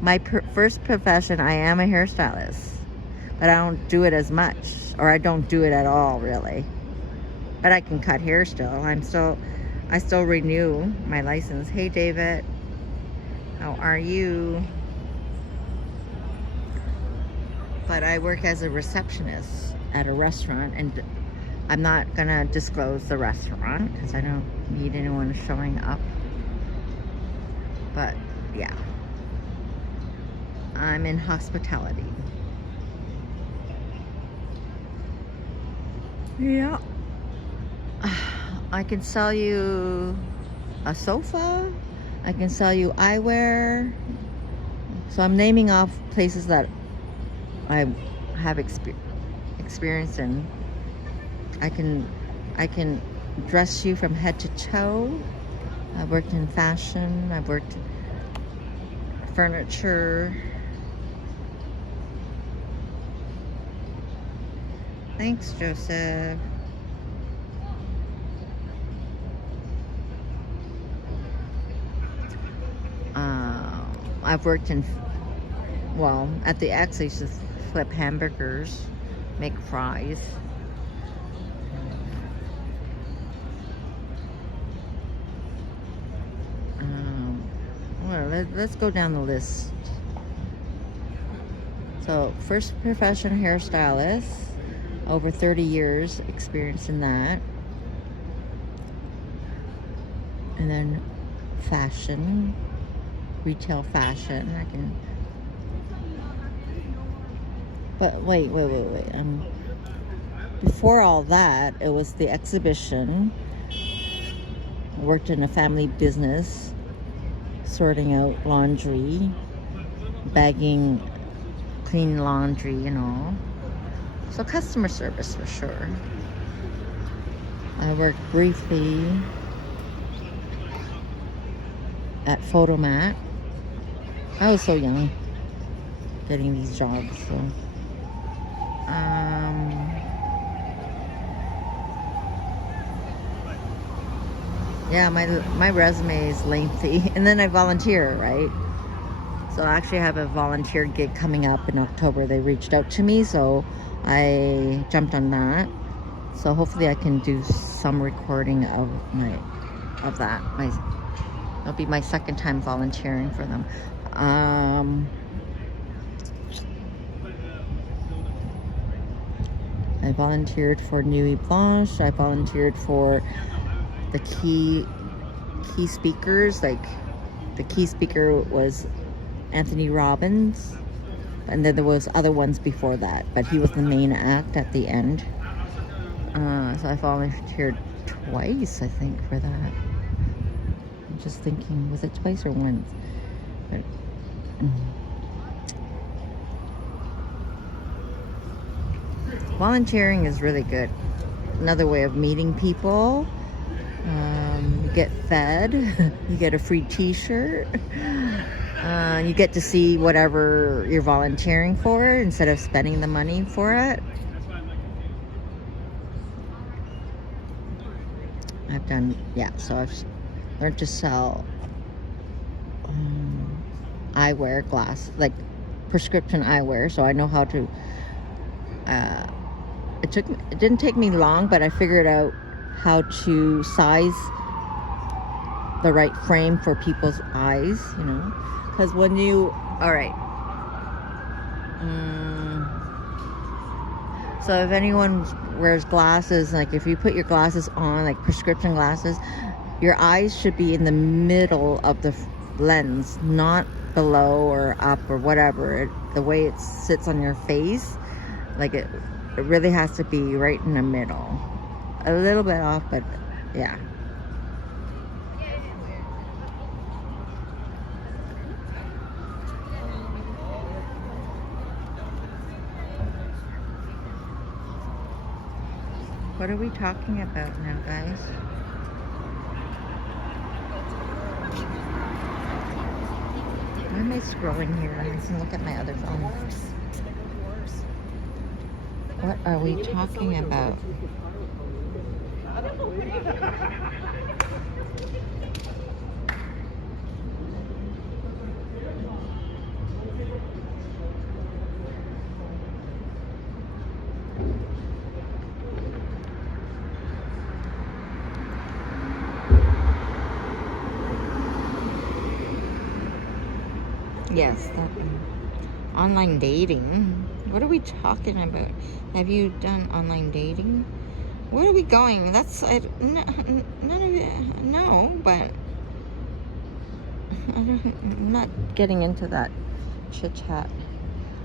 My first profession, I am a hairstylist. But I don't do it as much. Or I don't do it at all, really. But I can cut hair still. I still renew my license. Hey, David. How are you? But I work as a receptionist at a restaurant, and I'm not gonna disclose the restaurant because I don't need anyone showing up. But yeah, I'm in hospitality. Yeah. I can sell you a sofa. I can sell you eyewear. So I'm naming off places that I have experience in. I can dress you from head to toe. I've worked in fashion. I've worked in furniture. Thanks, Joseph. I've worked in, well, at the X I used to flip hamburgers, make fries. Well, let's go down the list. So, first profession hairstylist, over 30 years experience in that. And then fashion, retail fashion. I can, but wait. Before all that, it was the exhibition. I worked in a family business, sorting out laundry, bagging clean laundry, you know. So customer service for sure. I worked briefly at Photomat. I was so young getting these jobs, so yeah, my resume is lengthy. And then I volunteer, right? So I actually have a volunteer gig coming up in October. They reached out to me, so I jumped on that. So hopefully I can do some recording of that. It'll be my second time volunteering for them. I volunteered for Nuit Blanche. I volunteered for the key speakers. Like, the key speaker was Anthony Robbins, and then there was other ones before that, but he was the main act at the end. So I volunteered twice, I think, for that. just thinking, was it twice or once? But, volunteering is really good. Another way of meeting people. You get fed. You get a free t-shirt. You get to see whatever you're volunteering for instead of spending the money for it. I've done, so I've learned to sell eyewear, glass, like prescription eyewear, so I know how to, it didn't take me long, but I figured out how to size the right frame for people's eyes, you know, because when you, so if anyone wears glasses, like if you put your glasses on, like prescription glasses, your eyes should be in the middle of the lens, not below or up or whatever. The way it sits on your face, like it really has to be right in the middle. A little bit off, but yeah. What are we talking about now, guys? Why am I scrolling here? I can look at my other phone. What are we talking about? Yes, that online dating. What are we talking about? Have you done online dating? Where are we going? That's none of it. No, but I'm not getting into that chit chat.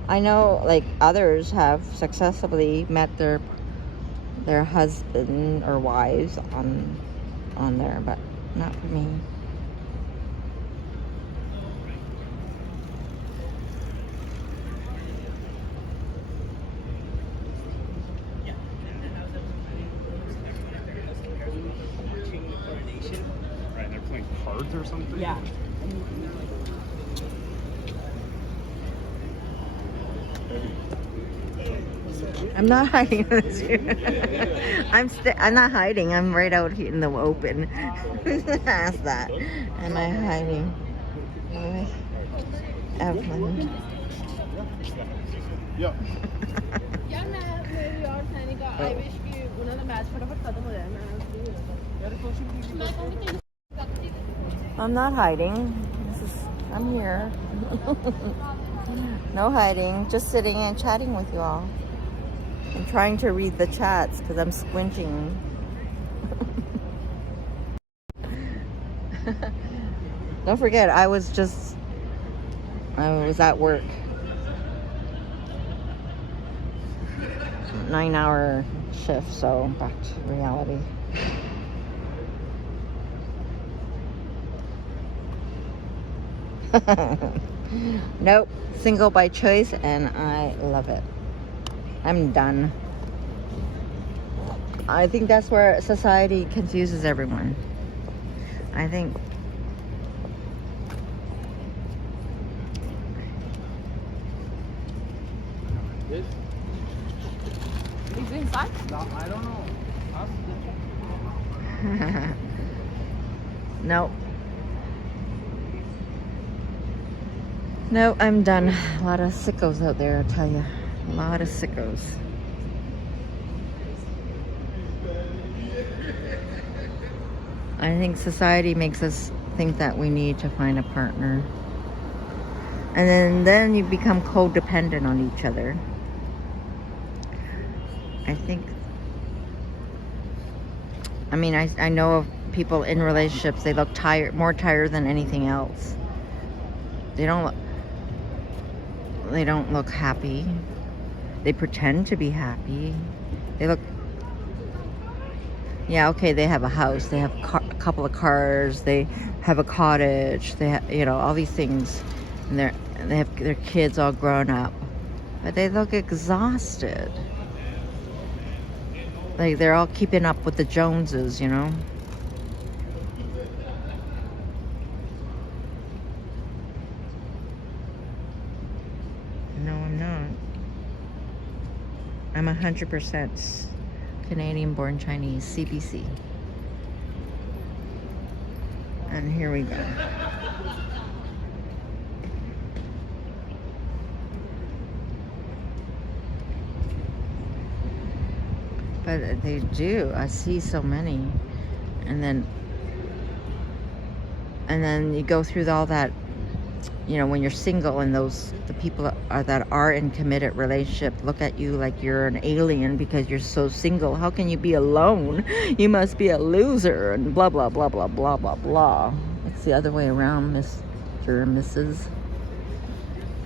I know, like, others have successfully met their husband or wives on there, but not for me. Right, they're playing cards or something? Yeah. I'm not hiding this. I'm not hiding. I'm right out here in the open. Who's gonna ask that? Am I hiding? Evelyn. Yeah. यार मैं मेरी और सैनिक का I wish कि उन्होंने match फटाफट खत्म हो जाए मैं I'm not hiding. I'm here. No hiding. Just sitting and chatting with you all. I'm trying to read the chats because I'm squinting. Don't forget, I was at work. 9-hour shift, so back to reality. Nope, single by choice, and I love it. I'm done. I think that's where society confuses everyone. I think This? Is it inside? No, I don't know. nope. No, I'm done. A lot of sickos out there, I'll tell you. A lot of sickos. I think society makes us think that we need to find a partner. And then you become codependent on each other. I think, I mean, I know of people in relationships, they look tired, more tired than anything else. They don't look happy. They pretend to be happy. They look Yeah, okay, they have a house, they have a couple of cars, they have a cottage, they have, you know, all these things, and they have their kids all grown up, but they look exhausted. Like they're all keeping up with the Joneses, you know. No, I'm not. I'm 100% Canadian-born Chinese, CBC. And here we go. But they do. I see so many. And then you go through all that, you know, when you're single and the people that are in committed relationship look at you like you're an alien because you're so single. How can you be alone? You must be a loser and blah, blah, blah, blah, blah, blah, blah. It's the other way around, Mr. and Mrs.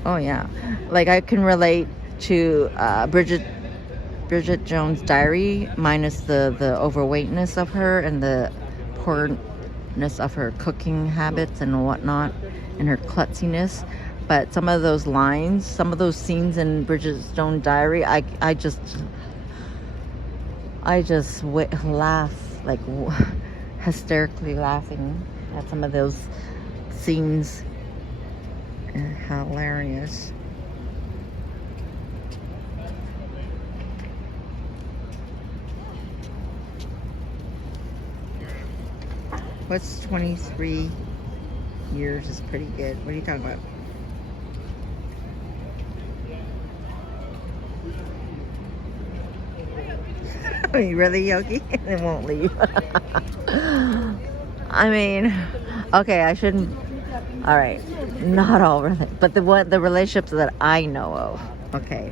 Oh, yeah. Like I can relate to Bridget Jones' Diary minus the overweightness of her and the poorness of her cooking habits and whatnot and her klutziness. But some of those lines, some of those scenes in Bridget Jones' Diary, I just laugh, like hysterically laughing at some of those scenes. Hilarious. What's 23 years is pretty good. What are you talking about? Are you really, Yogi? It won't leave. I mean, okay, I shouldn't. All right, not all, but the relationships that I know of. Okay,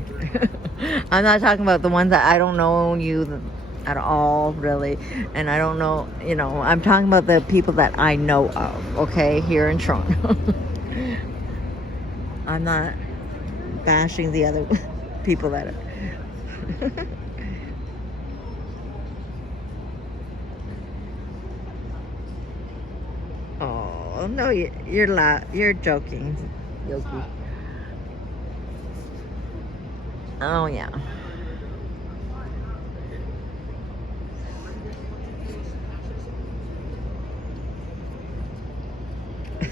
I'm not talking about the ones that I don't know you at all, really, and I don't know. You know, I'm talking about the people that I know of. Okay, here in Toronto. I'm not bashing the other people that are. Oh no, you're joking, Yogi. Oh yeah.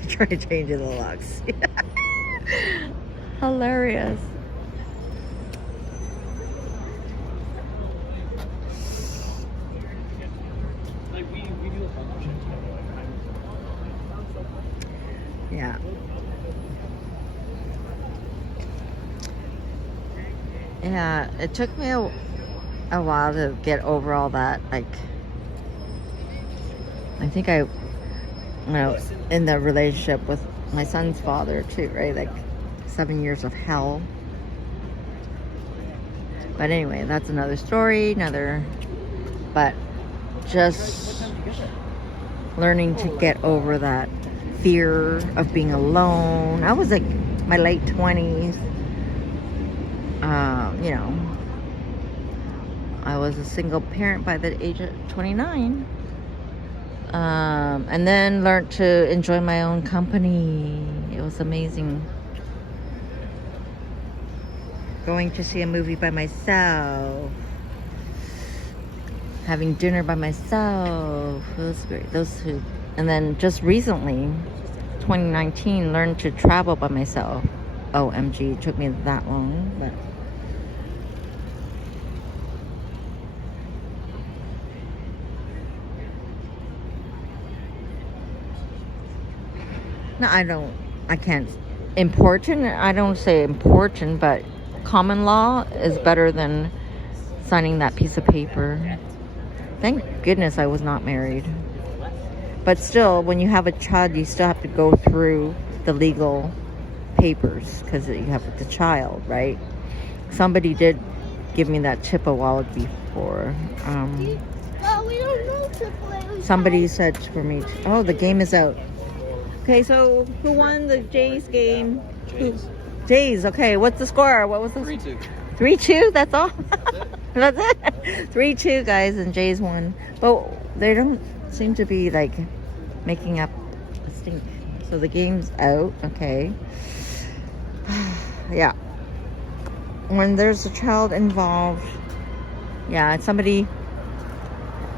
Try changing the locks. Hilarious. Like we do a partnership together. Yeah. Yeah, it took me a while to get over all that. Like, I think in the relationship with my son's father too, right? Like 7 years of hell. But anyway, that's another story, but just learning to get over that fear of being alone. I was like my late 20s. You know, I was a single parent by the age of 29. And then learned to enjoy my own company. It was amazing. Going to see a movie by myself. Having dinner by myself. It was great. And then just recently, 2019, learned to travel by myself. OMG, it took me that long, but no, I don't say important, but common law is better than signing that piece of paper. Thank goodness I was not married. But still, when you have a child, you still have to go through the legal papers because you have the child, right? Somebody did give me that tip a while before. Somebody said for me, oh, the game is out. Okay, so who won the Jays game? Jays. Okay, what's the score? What was the 3-2. 3-2, that's all. That's it. 3-2, guys, and Jay's won. But they don't seem to be like making up a stink. So the game's out, okay. Yeah. When there's a child involved, yeah, somebody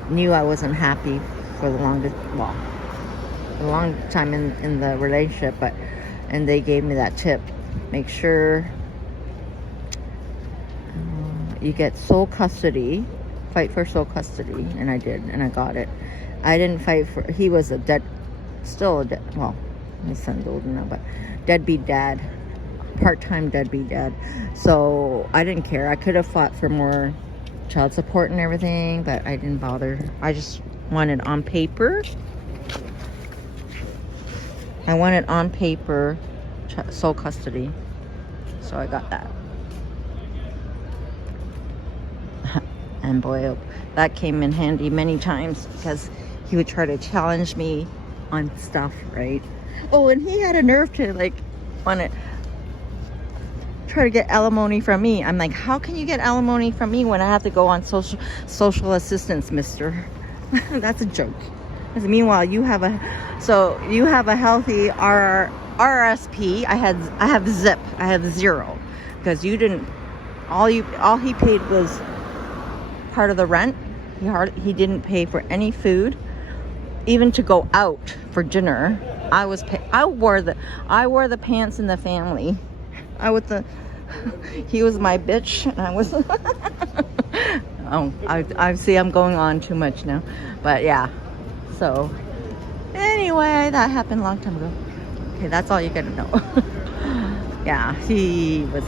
knew I wasn't happy for the longest, well, a long time in the relationship, and they gave me that tip. Make sure you get sole custody, fight for sole custody, and I did, and I got it. I didn't fight for, he was still a dead, well, my son's older now, but deadbeat dad, part-time deadbeat dad. So I didn't care. I could have fought for more child support and everything, but I didn't bother. I just wanted on paper. I wanted on paper sole custody. So I got that. And boy, that came in handy many times because he would try to challenge me on stuff, right? Oh, and he had a nerve to like want to try to get alimony from me. I'm like, how can you get alimony from me when I have to go on social assistance, mister? That's a joke. Because meanwhile, you have a healthy RSP. I have zip. I have zero because you didn't. All he paid was part of the rent. He didn't pay for any food, even to go out for dinner. I wore the pants in the family. He was my bitch, and I was. Oh, I see. I'm going on too much now, but yeah. So anyway, that happened a long time ago. Okay, that's all you gotta know. Yeah, he was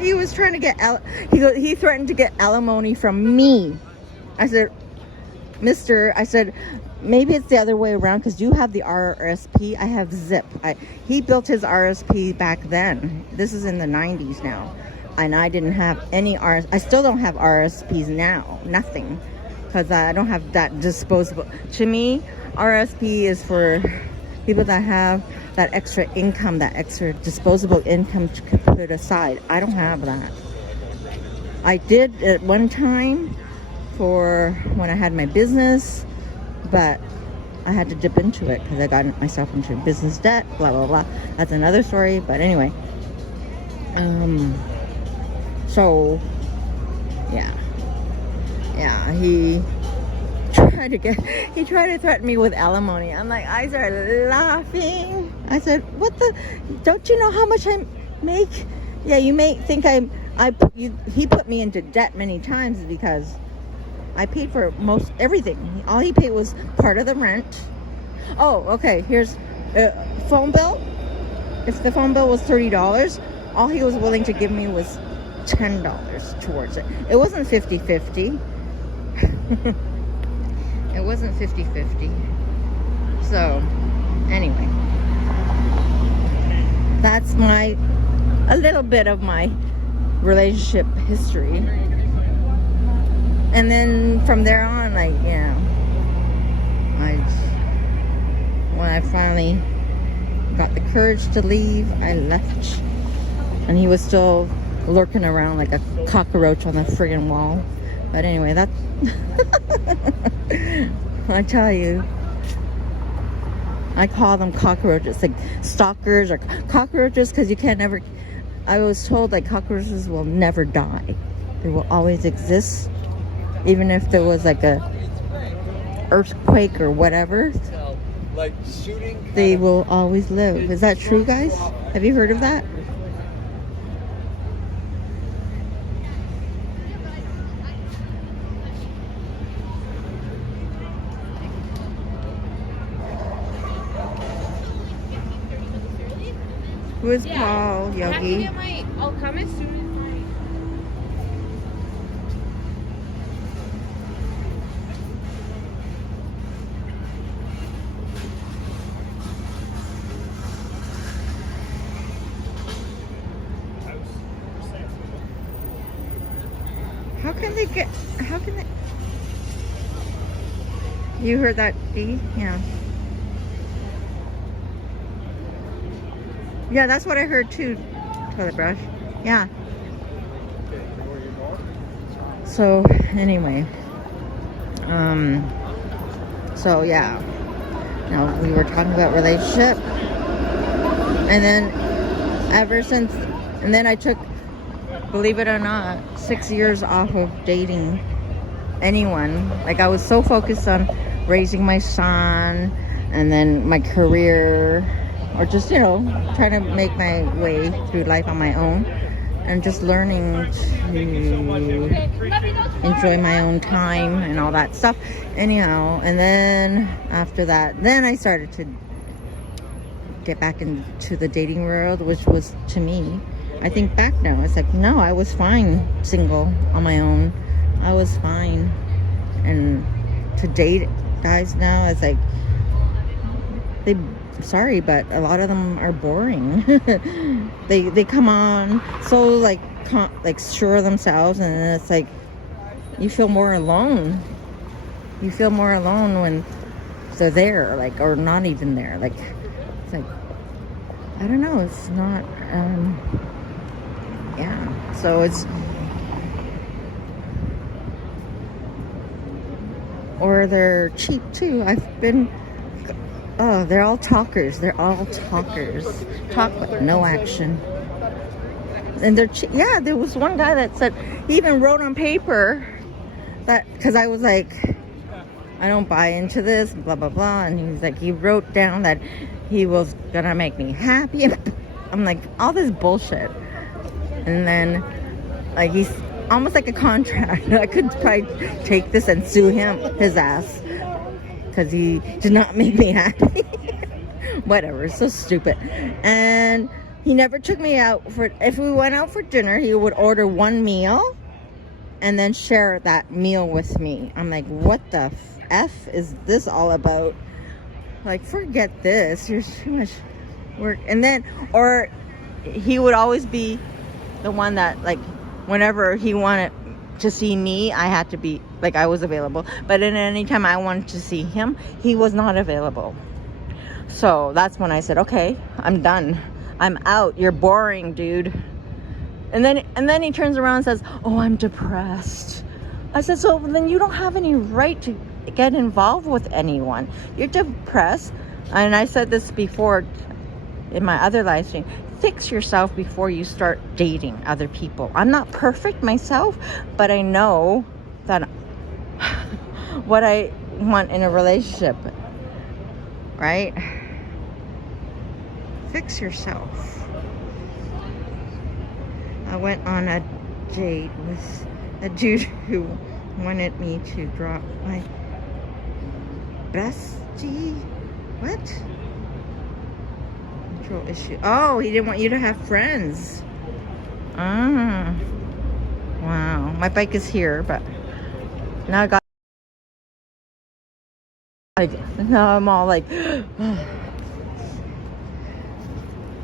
he was trying to get he threatened to get alimony from me. I said, mister, I said, maybe it's the other way around because you have the RSP. I have zip. He built his RSP back then. This is in the 90s now. And I didn't have any I still don't have RSPs now. Nothing. Because I don't have that disposable. To me, RSP is for people that have that extra income, that extra disposable income to put aside. I don't have that. I did at one time for when I had my business, but I had to dip into it because I got myself into business debt, blah, blah, blah. That's another story, but anyway. So, yeah, he tried to threaten me with alimony. I'm like, I started laughing. I said, what the, don't you know how much I make? Yeah, you may think he put me into debt many times because I paid for most everything. All he paid was part of the rent. Oh, okay, here's a phone bill. If the phone bill was $30, all he was willing to give me was $10 towards it. It wasn't 50-50. It wasn't 50-50. So, anyway. That's a little bit of my relationship history. And then from there on, like, when I finally got the courage to leave, I left. And he was still lurking around like a cockroach on the friggin' wall. But anyway, that's I tell you, I call them cockroaches, like stalkers or cockroaches, because you can't never. I was told like cockroaches will never die; they will always exist, even if there was like a earthquake or whatever. Like shooting. They will always live. Is that true, guys? Have you heard of that? Who is Paul Yogi? I'll come as soon as How can they? You heard that, Dee? Yeah. Yeah, that's what I heard too. toilet brush. Yeah. So anyway, so yeah. Now we were talking about relationship, and then ever since, and then I took, believe it or not, 6 years off of dating anyone. Like I was so focused on raising my son and then my career, or just, you know, trying to make my way through life on my own and just learning to enjoy my own time and all that stuff. Anyhow, and then after that, then I started to get back into the dating world, which was, to me, I think back now, it's like, no, I was fine single on my own. I was fine. And to date guys now, it's like, sorry, but a lot of them are boring. they come on so like sure of themselves, and then it's like you feel more alone. You feel more alone when they're there, like, or not even there. Like, it's like, I don't know, it's not yeah, so it's, or they're cheap too. I've been, oh, they're all talkers. They're all talkers. Talk but no action. And they're yeah, there was one guy that said, he even wrote on paper that, because I was like, I don't buy into this, blah, blah, blah. And he was like, he wrote down that he was gonna make me happy. I'm like, all this bullshit. And then, like, he's almost like a contract. I could probably take this and sue him, his ass, because he did not make me happy. Whatever, so stupid. And he never took me out for, if we went out for dinner, he would order one meal and then share that meal with me. I'm like, what the F is this all about? Like, forget this. There's too much work. And then, or he would always be the one that, like, whenever he wanted to see me, I had to be, like, I was available. But at any time I wanted to see him, he was not available. So that's when I said, okay, I'm done. I'm out. You're boring, dude. And then he turns around and says, oh, I'm depressed. I said, so then you don't have any right to get involved with anyone. You're depressed. And I said this before in my other live stream. Fix yourself before you start dating other people. I'm not perfect myself, but I know that what I want in a relationship, right? Fix yourself. I went on a date with a dude who wanted me to drop my bestie. What? Control issue. Oh, he didn't want you to have friends. Ah. Wow. My bike is here, but now I got, like, now I'm all like,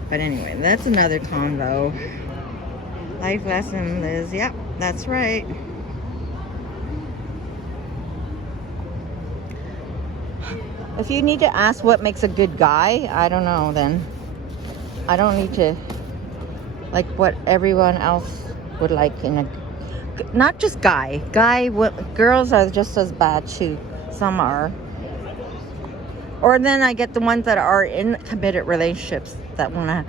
but anyway, that's another combo. Life lesson, Liz. Yep, that's right. If you need to ask what makes a good guy, I don't know then. I don't need to like what everyone else would like in a, not just guy. Girls are just as bad too. Some are. Or then I get the ones that are in committed relationships that want to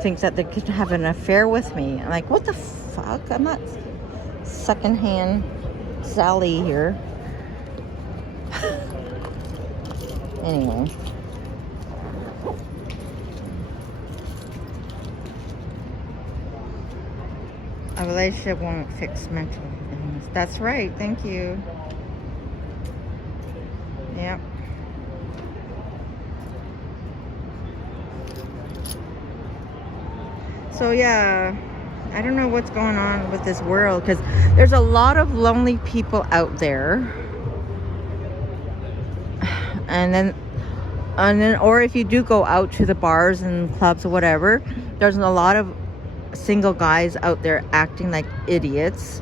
think that they could have an affair with me. I'm like, what the fuck? I'm not secondhand Sally here. Anyway. A relationship won't fix mental illness. That's right. Thank you. Yep. So yeah, I don't know what's going on with this world, because there's a lot of lonely people out there. And then, or if you do go out to the bars and clubs or whatever, there's a lot of single guys out there acting like idiots.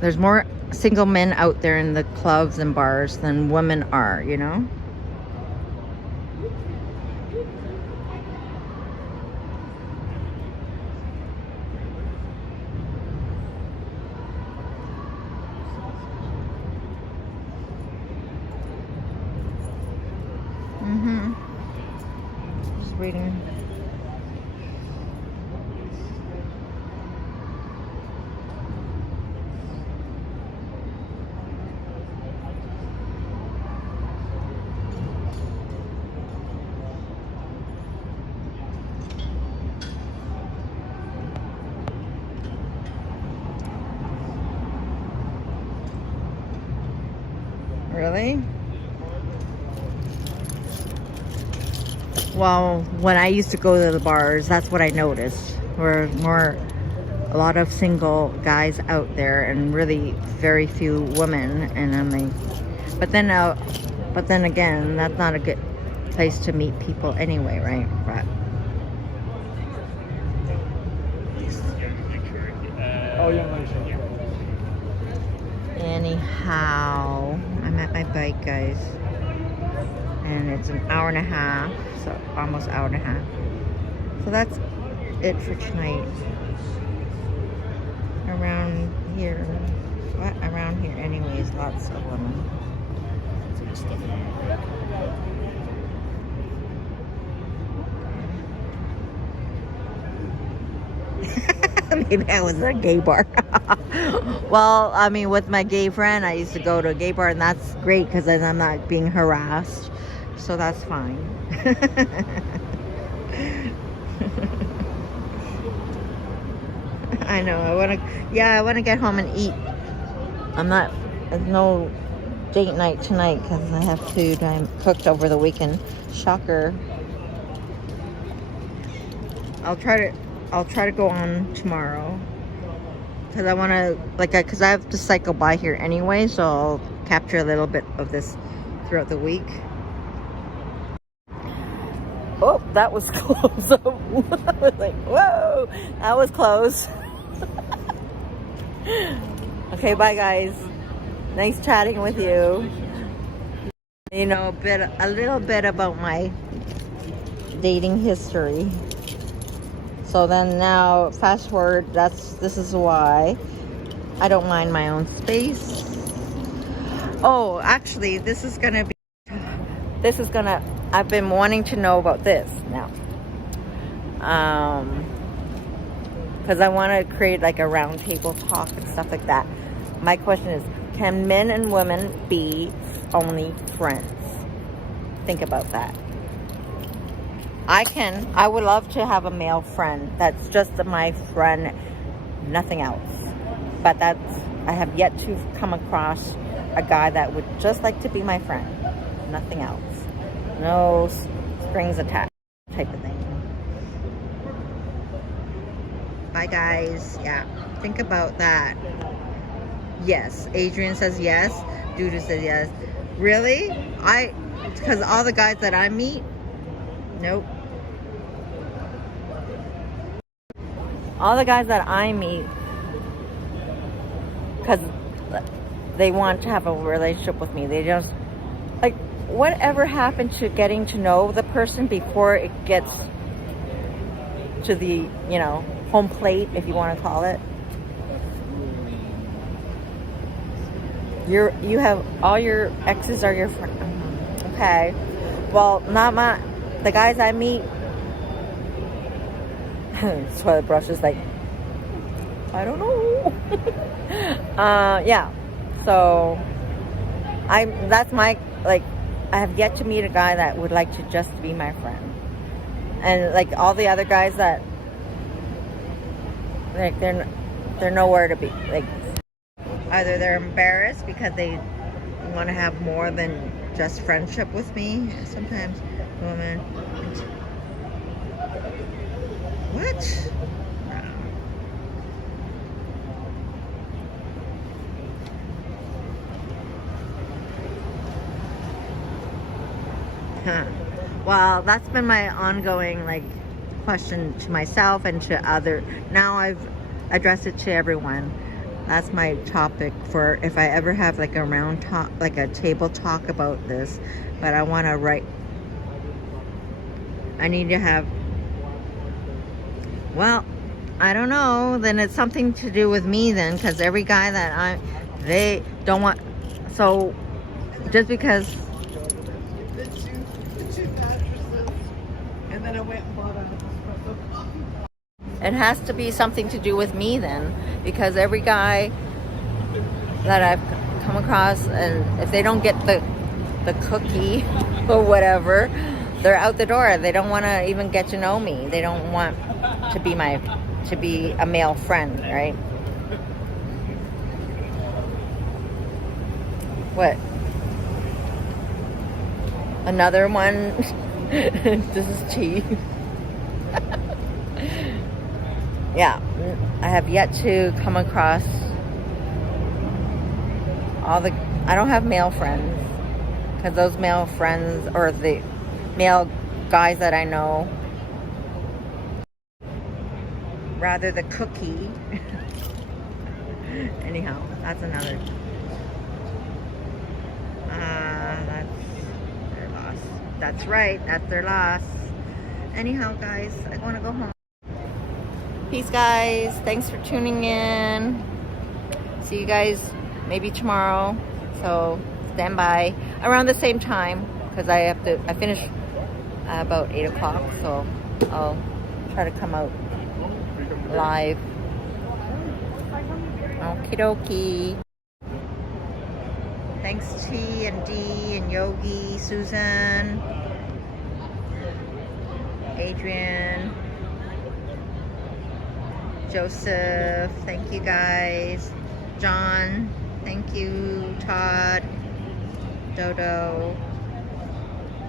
There's more single men out there in the clubs and bars than women are, you know? just reading. Really? Well, when I used to go to the bars, that's what I noticed. Were a lot of single guys out there and really very few women. And I'm like, but then again, that's not a good place to meet people anyway, right? But anyhow, I'm at my bike, guys, and it's an hour and a half, so almost hour and a half. So that's it for tonight. Around here, anyways, lots of women. Maybe that was a gay bar. Well, I mean, with my gay friend, I used to go to a gay bar, and that's great because then I'm not being harassed. So that's fine. I know. I want to get home and eat. There's no date night tonight because I have food I cooked over the weekend. Shocker. I'll try to go on tomorrow because I want to, because I have to cycle by here anyway, so I'll capture a little bit of this throughout the week. Oh, that was close. I was like, whoa, that was close. Okay, bye guys. Nice chatting with you. You know, a little bit about my dating history. So then now, fast forward, this is why I don't mind my own space. Oh, actually, I've been wanting to know about this now. Because I want to create like a round table talk and stuff like that. My question is, can men and women be only friends? Think about that. I would love to have a male friend that's just my friend, nothing else. But I have yet to come across a guy that would just like to be my friend, nothing else. No strings attached type of thing. Bye guys. Yeah, think about that. Yes, Adrian says yes. Duda says yes. Really? Because all the guys that I meet, nope. All the guys that I meet, because they want to have a relationship with me, they just, like, whatever happened to getting to know the person before it gets to the, home plate, if you want to call it. You have all your exes are your friends. Okay. Well, the guys I meet. Toilet brush is like, I don't know. Yeah. So I have yet to meet a guy that would like to just be my friend. And like all the other guys that like they're nowhere to be. Like either they're embarrassed because they want to have more than just friendship with me. Sometimes women. What? Huh. Well, that's been my ongoing question to myself and to other. Now I've addressed it to everyone. That's my topic for if I ever have a round talk, a table talk about this. But I want to write. I need to have. Well, I don't know. Then it's something to do with me then, because every guy that they don't want. So just because. The two mattresses, and then I went and bought an espresso coffee. It has to be something to do with me then, because every guy that I've come across, and if they don't get the cookie or whatever, they're out the door. They don't want to even get to know me. They don't want to be a male friend, right? What? Another one? This is tea. Yeah, I have yet to come across I don't have male friends, because those male friends, or the male guys that I know, rather the cookie. Anyhow, that's another. That's their loss. That's right, that's their loss. Anyhow, guys, I want to go home. Peace, guys. Thanks for tuning in. See you guys maybe tomorrow. So stand by around the same time, because I finish about 8 o'clock. So I'll try to come out live. Okie dokie. Thanks, T and D and Yogi, Susan, Adrian, Joseph. Thank you, guys. John, thank you. Todd, Dodo.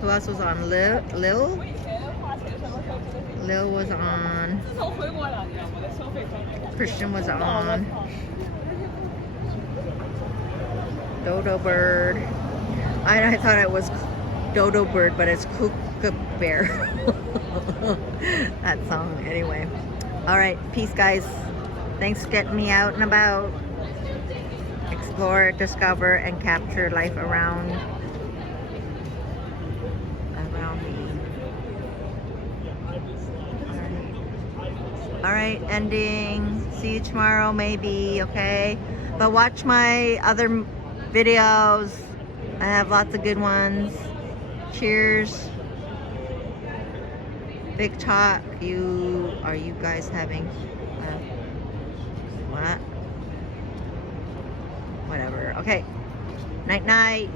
Who else was on? Lil? Lil was on. Christian was on. Dodo Bird. I thought it was Dodo Bird, but it's Kook Bear. That song. Anyway. Alright, peace, guys. Thanks for getting me out and about. Explore, discover, and capture life around me. Alright, ending. See you tomorrow, maybe, okay? But watch my other videos. I have lots of good ones. Cheers. Big talk. Are you guys having what? Whatever. Okay. Night night.